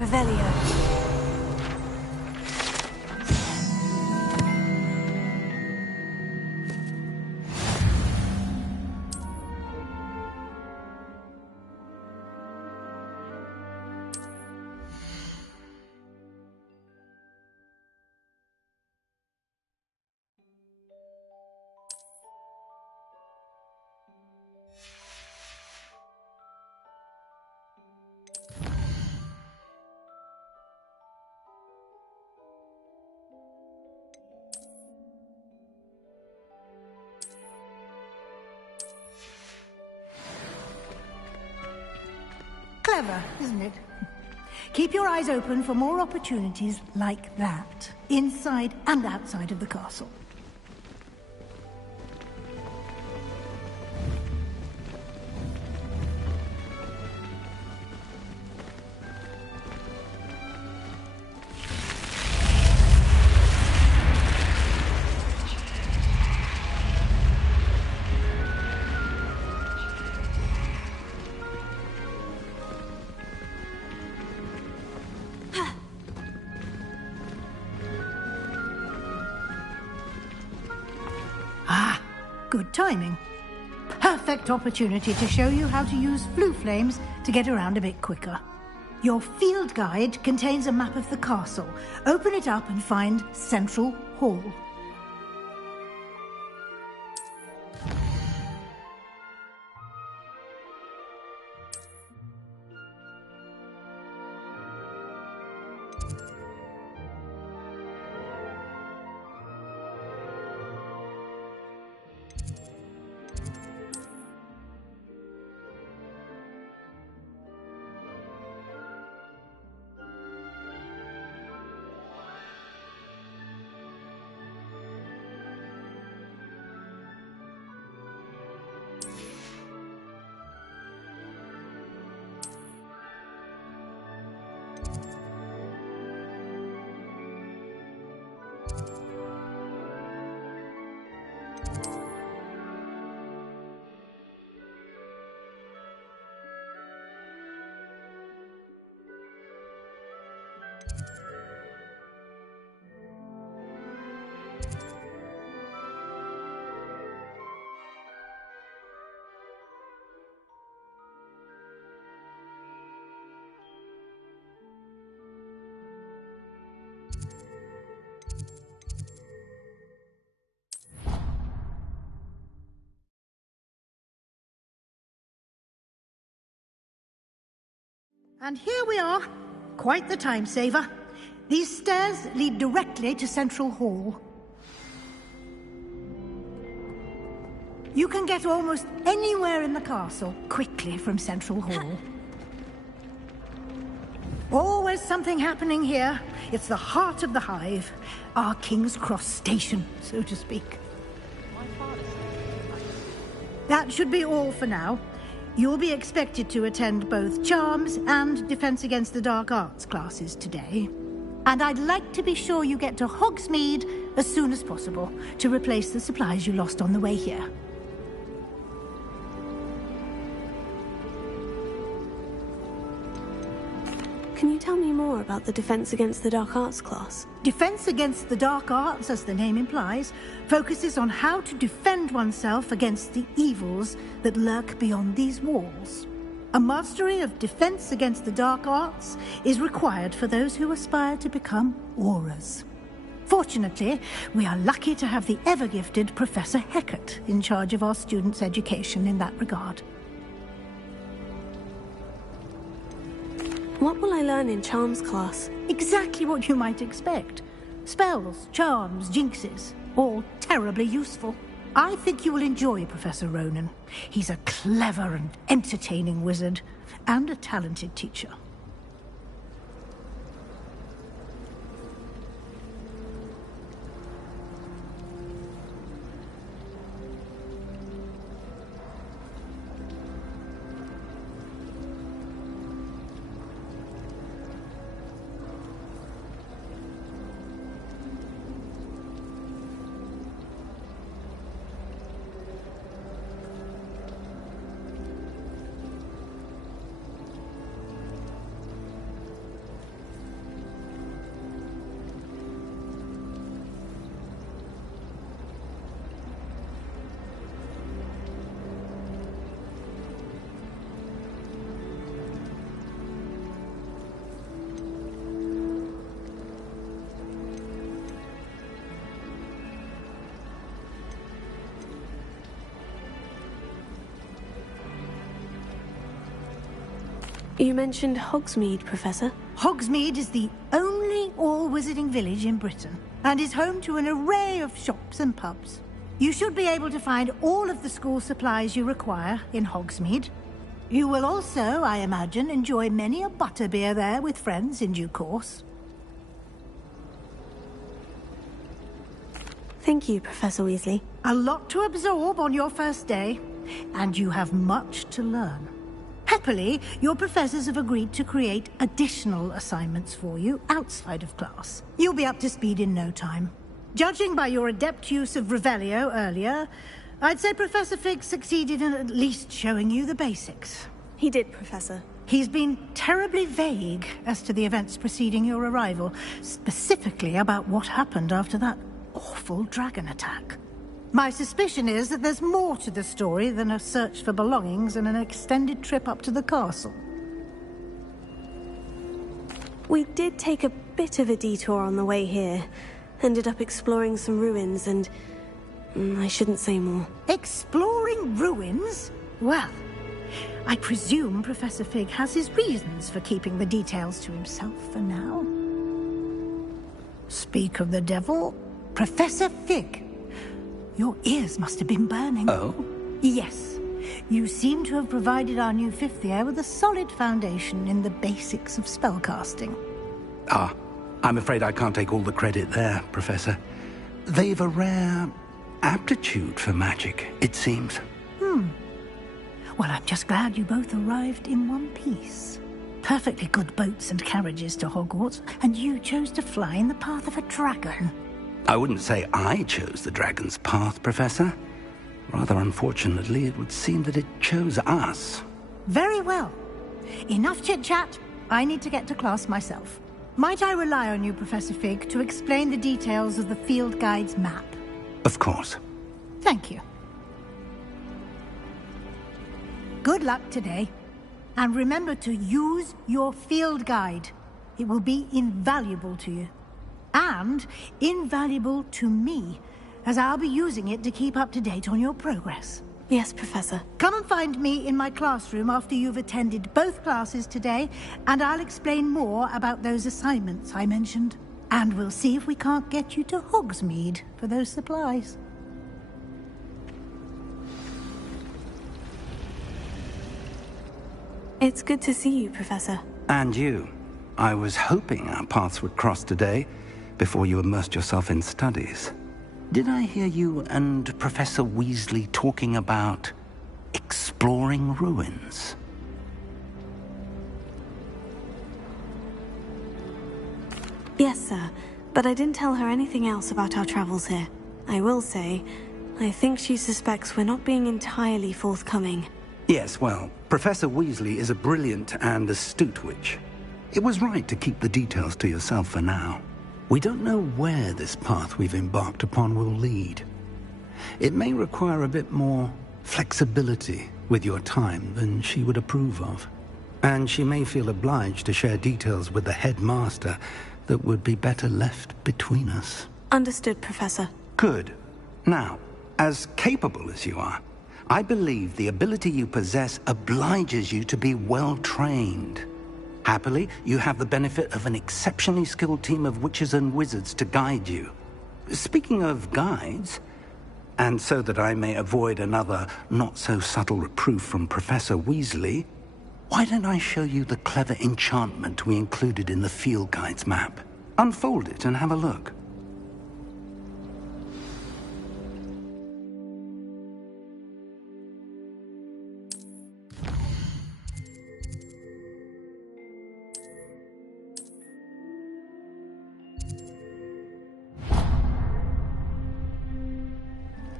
Revelio. Clever, isn't it? Keep your eyes open for more opportunities like that, inside and outside of the castle. Good timing. Perfect opportunity to show you how to use flue flames to get around a bit quicker. Your field guide contains a map of the castle. Open it up and find Central Hall. And here we are. Quite the time saver. These stairs lead directly to Central Hall. You can get almost anywhere in the castle quickly from Central Hall. Always something happening here. It's the heart of the hive. Our King's Cross station, so to speak. That should be all for now. You'll be expected to attend both Charms and Defense Against the Dark Arts classes today. And I'd like to be sure you get to Hogsmeade as soon as possible to replace the supplies you lost on the way here. Can you tell me more about the Defense Against the Dark Arts class? Defense Against the Dark Arts, as the name implies, focuses on how to defend oneself against the evils that lurk beyond these walls. A mastery of Defense Against the Dark Arts is required for those who aspire to become Aurors. Fortunately, we are lucky to have the ever-gifted Professor Hecat in charge of our students' education in that regard. What will I learn in Charms class? Exactly what you might expect. Spells, charms, jinxes, all terribly useful. I think you will enjoy Professor Ronan. He's a clever and entertaining wizard, and a talented teacher. You mentioned Hogsmeade, Professor. Hogsmeade is the only all-wizarding village in Britain, and is home to an array of shops and pubs. You should be able to find all of the school supplies you require in Hogsmeade. You will also, I imagine, enjoy many a butterbeer there with friends in due course. Thank you, Professor Weasley. A lot to absorb on your first day, and you have much to learn. Happily, your professors have agreed to create additional assignments for you outside of class. You'll be up to speed in no time. Judging by your adept use of Revelio earlier, I'd say Professor Fig succeeded in at least showing you the basics. He did, Professor. He's been terribly vague as to the events preceding your arrival, specifically about what happened after that awful dragon attack. My suspicion is that there's more to the story than a search for belongings and an extended trip up to the castle. We did take a bit of a detour on the way here. Ended up exploring some ruins and... I shouldn't say more. Exploring ruins? Well, I presume Professor Fig has his reasons for keeping the details to himself for now. Speak of the devil, Professor Fig. Your ears must have been burning. Oh? Yes. You seem to have provided our new fifth year with a solid foundation in the basics of spellcasting. Ah, I'm afraid I can't take all the credit there, Professor. They've a rare aptitude for magic, it seems. Well, I'm just glad you both arrived in one piece. Perfectly good boats and carriages to Hogwarts, and you chose to fly in the path of a dragon. I wouldn't say I chose the dragon's path, Professor. Rather unfortunately, it would seem that it chose us. Very well. Enough chit-chat. I need to get to class myself. Might I rely on you, Professor Fig, to explain the details of the field guide's map? Of course. Thank you. Good luck today. And remember to use your field guide. It will be invaluable to you. And invaluable to me, as I'll be using it to keep up to date on your progress. Yes, Professor. Come and find me in my classroom after you've attended both classes today, and I'll explain more about those assignments I mentioned. And we'll see if we can't get you to Hogsmeade for those supplies. It's good to see you, Professor. And you. I was hoping our paths would cross today, before you immersed yourself in studies. Did I hear you and Professor Weasley talking about exploring ruins? Yes, sir. But I didn't tell her anything else about our travels here. I will say, I think she suspects we're not being entirely forthcoming. Yes, well, Professor Weasley is a brilliant and astute witch. It was right to keep the details to yourself for now. We don't know where this path we've embarked upon will lead. It may require a bit more flexibility with your time than she would approve of. And she may feel obliged to share details with the headmaster that would be better left between us. Understood, Professor. Good. Now, as capable as you are, I believe the ability you possess obliges you to be well-trained. Happily, you have the benefit of an exceptionally skilled team of witches and wizards to guide you. Speaking of guides, and so that I may avoid another not-so-subtle reproof from Professor Weasley, why don't I show you the clever enchantment we included in the field guide's map? Unfold it and have a look.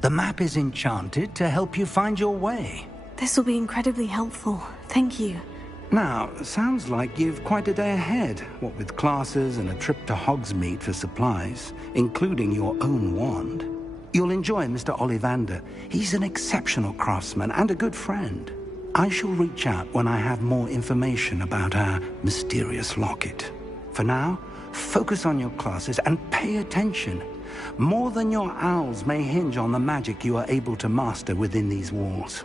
The map is enchanted to help you find your way. This will be incredibly helpful. Thank you. Now, sounds like you've quite a day ahead, what with classes and a trip to Hogsmeade for supplies, including your own wand. You'll enjoy Mr. Ollivander. He's an exceptional craftsman and a good friend. I shall reach out when I have more information about our mysterious locket. For now, focus on your classes and pay attention. More than your owls may hinge on the magic you are able to master within these walls.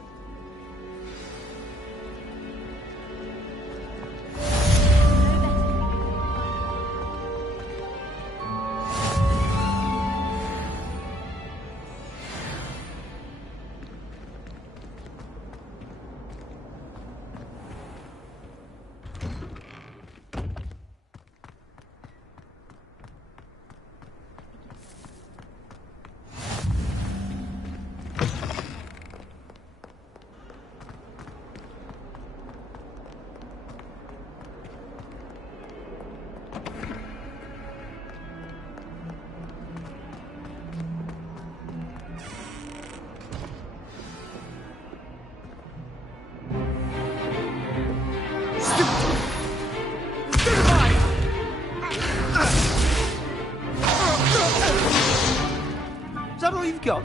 Is that all you've got?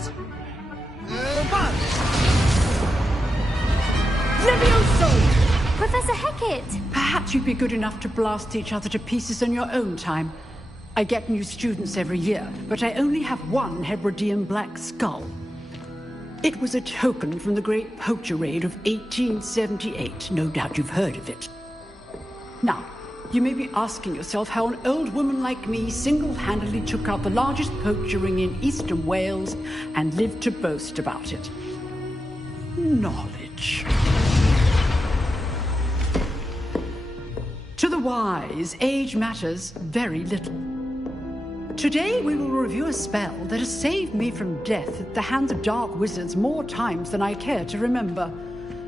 Levioso! Professor Hecat! Perhaps you'd be good enough to blast each other to pieces on your own time. I get new students every year, but I only have one Hebridean black skull. It was a token from the Great Poacher Raid of 1878. No doubt you've heard of it. Now, you may be asking yourself how an old woman like me single-handedly took out the largest poacher ring in eastern Wales and lived to boast about it. Knowledge. To the wise, age matters very little. Today we will review a spell that has saved me from death at the hands of dark wizards more times than I care to remember.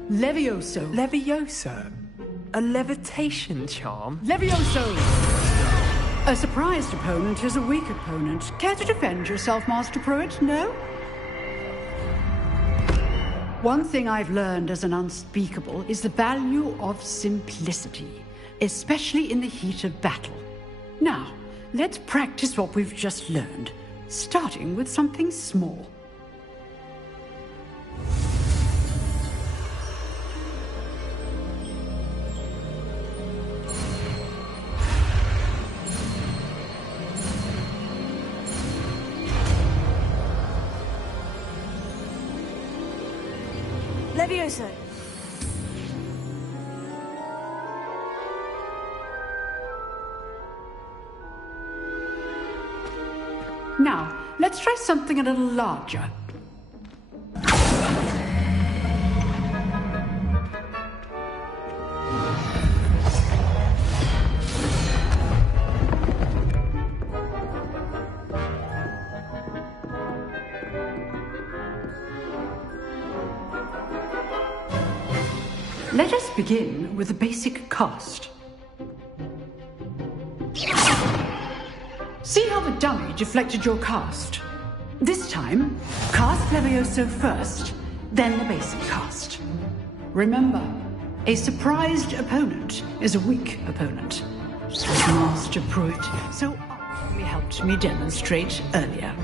Levioso. Levioso? A levitation charm? Levioso! A surprised opponent is a weak opponent. Care to defend yourself, Master Pruitt? No? One thing I've learned as an unspeakable is the value of simplicity, especially in the heat of battle. Now, let's practice what we've just learned, starting with something small. Levioso! Now, let's try something a little larger. Let us begin with the basic cast. See how the dummy deflected your cast? This time, cast Levioso first, then the basic cast. Remember, a surprised opponent is a weak opponent. As Master Pruitt so artfully helped me demonstrate earlier.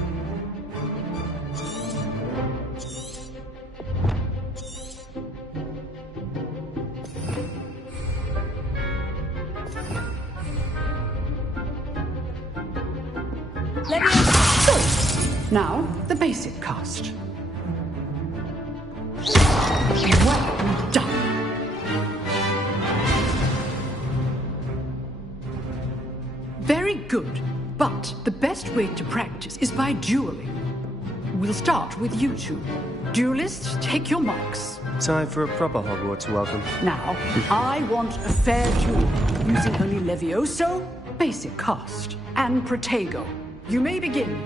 Now, the basic cast. Well done. Very good, but the best way to practice is by dueling. We'll start with you two. Duelists, take your marks. Time for a proper Hogwarts welcome. Now, I want a fair duel, using only Levioso, basic cast, and Protego. You may begin.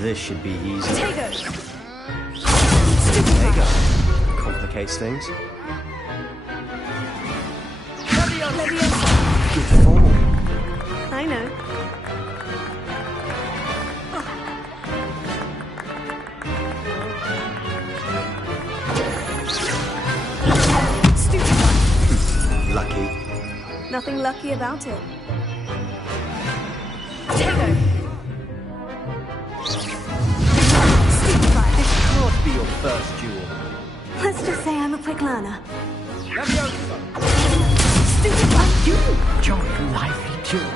This should be easy. Protego! Protego. Complicates things. Good form. I know. Lucky. Nothing lucky about it. This can't be your first duel. Let's just say I'm a quick learner. Stupid like you! Your lively duel.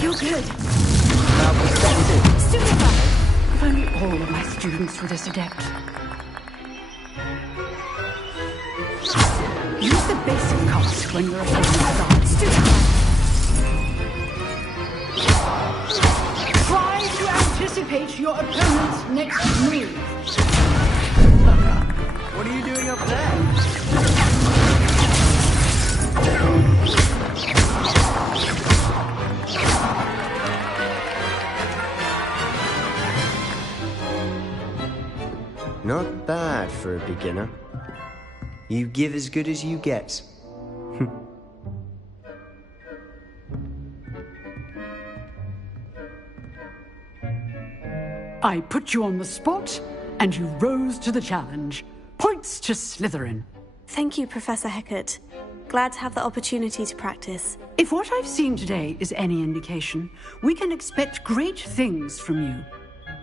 You're good. Stupefy! If only all of my students were this adept. Use the basic cast when you're opponent starts. Try to anticipate your opponent's next move. What are you doing up there? Not bad for a beginner. You give as good as you get. I put you on the spot, and you rose to the challenge. Points to Slytherin. Thank you, Professor Hecat. Glad to have the opportunity to practice. If what I've seen today is any indication, we can expect great things from you.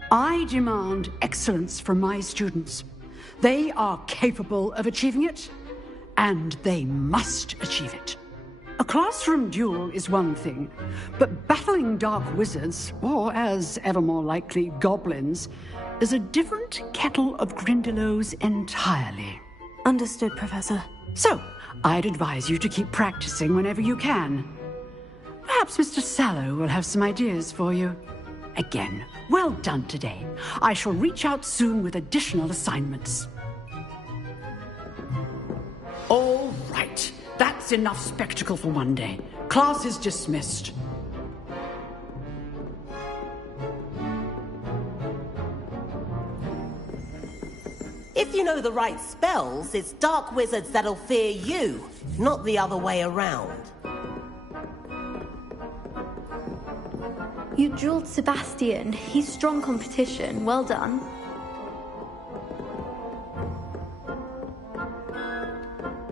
I demand excellence from my students. They are capable of achieving it, and they must achieve it. A classroom duel is one thing, but battling dark wizards, or as ever more likely, goblins, is a different kettle of Grindylows entirely. Understood, Professor. So, I'd advise you to keep practicing whenever you can. Perhaps Mr. Sallow will have some ideas for you. Again, well done today. I shall reach out soon with additional assignments. All right. That's enough spectacle for one day. Class is dismissed. If you know the right spells, it's dark wizards that'll fear you, not the other way around. You drilled Sebastian. He's strong competition. Well done.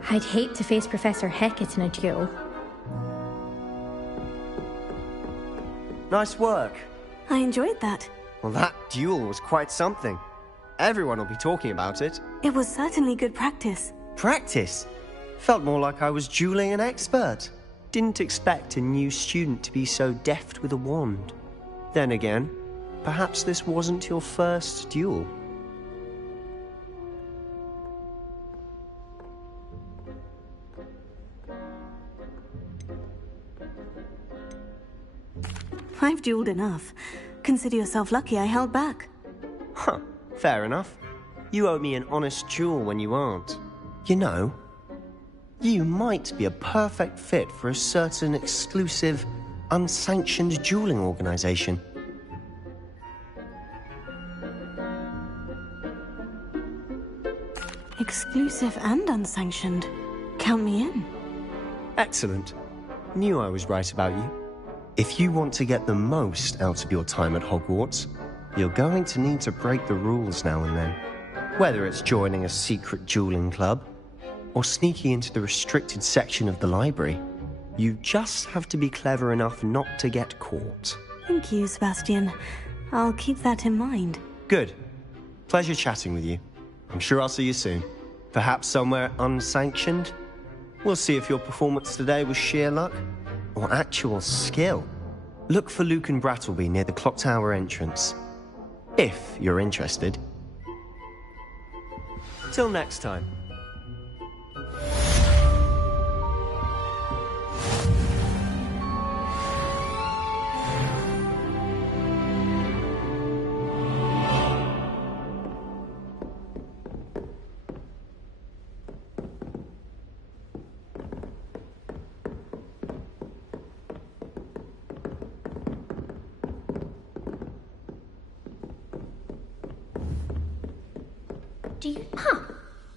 I'd hate to face Professor Hecat in a duel. Nice work. I enjoyed that. Well, that duel was quite something. Everyone will be talking about it. It was certainly good practice. Practice? Felt more like I was dueling an expert. Didn't expect a new student to be so deft with a wand. Then again, perhaps this wasn't your first duel. I've dueled enough. Consider yourself lucky I held back. Huh, fair enough. You owe me an honest duel when you aren't. You know, you might be a perfect fit for a certain exclusive unsanctioned dueling organization. Exclusive and unsanctioned. Count me in. Excellent. Knew I was right about you. If you want to get the most out of your time at Hogwarts, you're going to need to break the rules now and then. Whether it's joining a secret dueling club, or sneaking into the restricted section of the library, you just have to be clever enough not to get caught. Thank you, Sebastian. I'll keep that in mind. Good. Pleasure chatting with you. I'm sure I'll see you soon. Perhaps somewhere unsanctioned? We'll see if your performance today was sheer luck or actual skill. Look for Luke and Brattleby near the clock tower entrance. If you're interested. Till next time.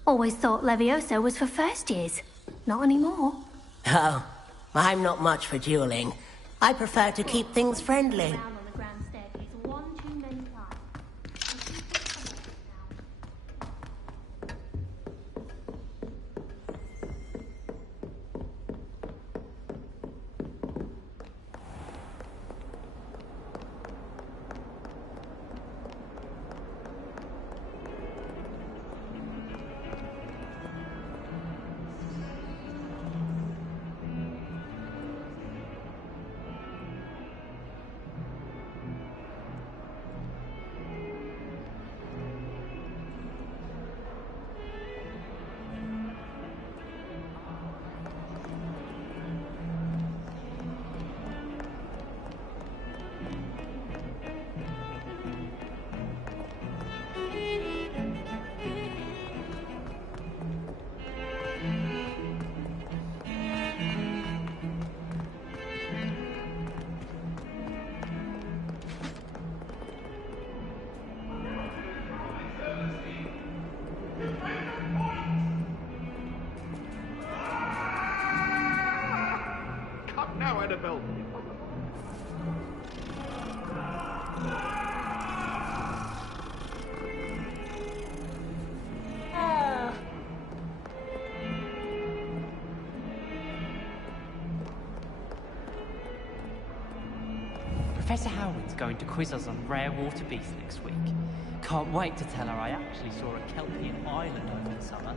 Always thought Levioso was for first years. Not anymore. Oh, I'm not much for dueling. I prefer to keep things friendly. Professor Howard's going to quiz us on rare water beasts next week. Can't wait to tell her I actually saw a Kelpian island over the summer.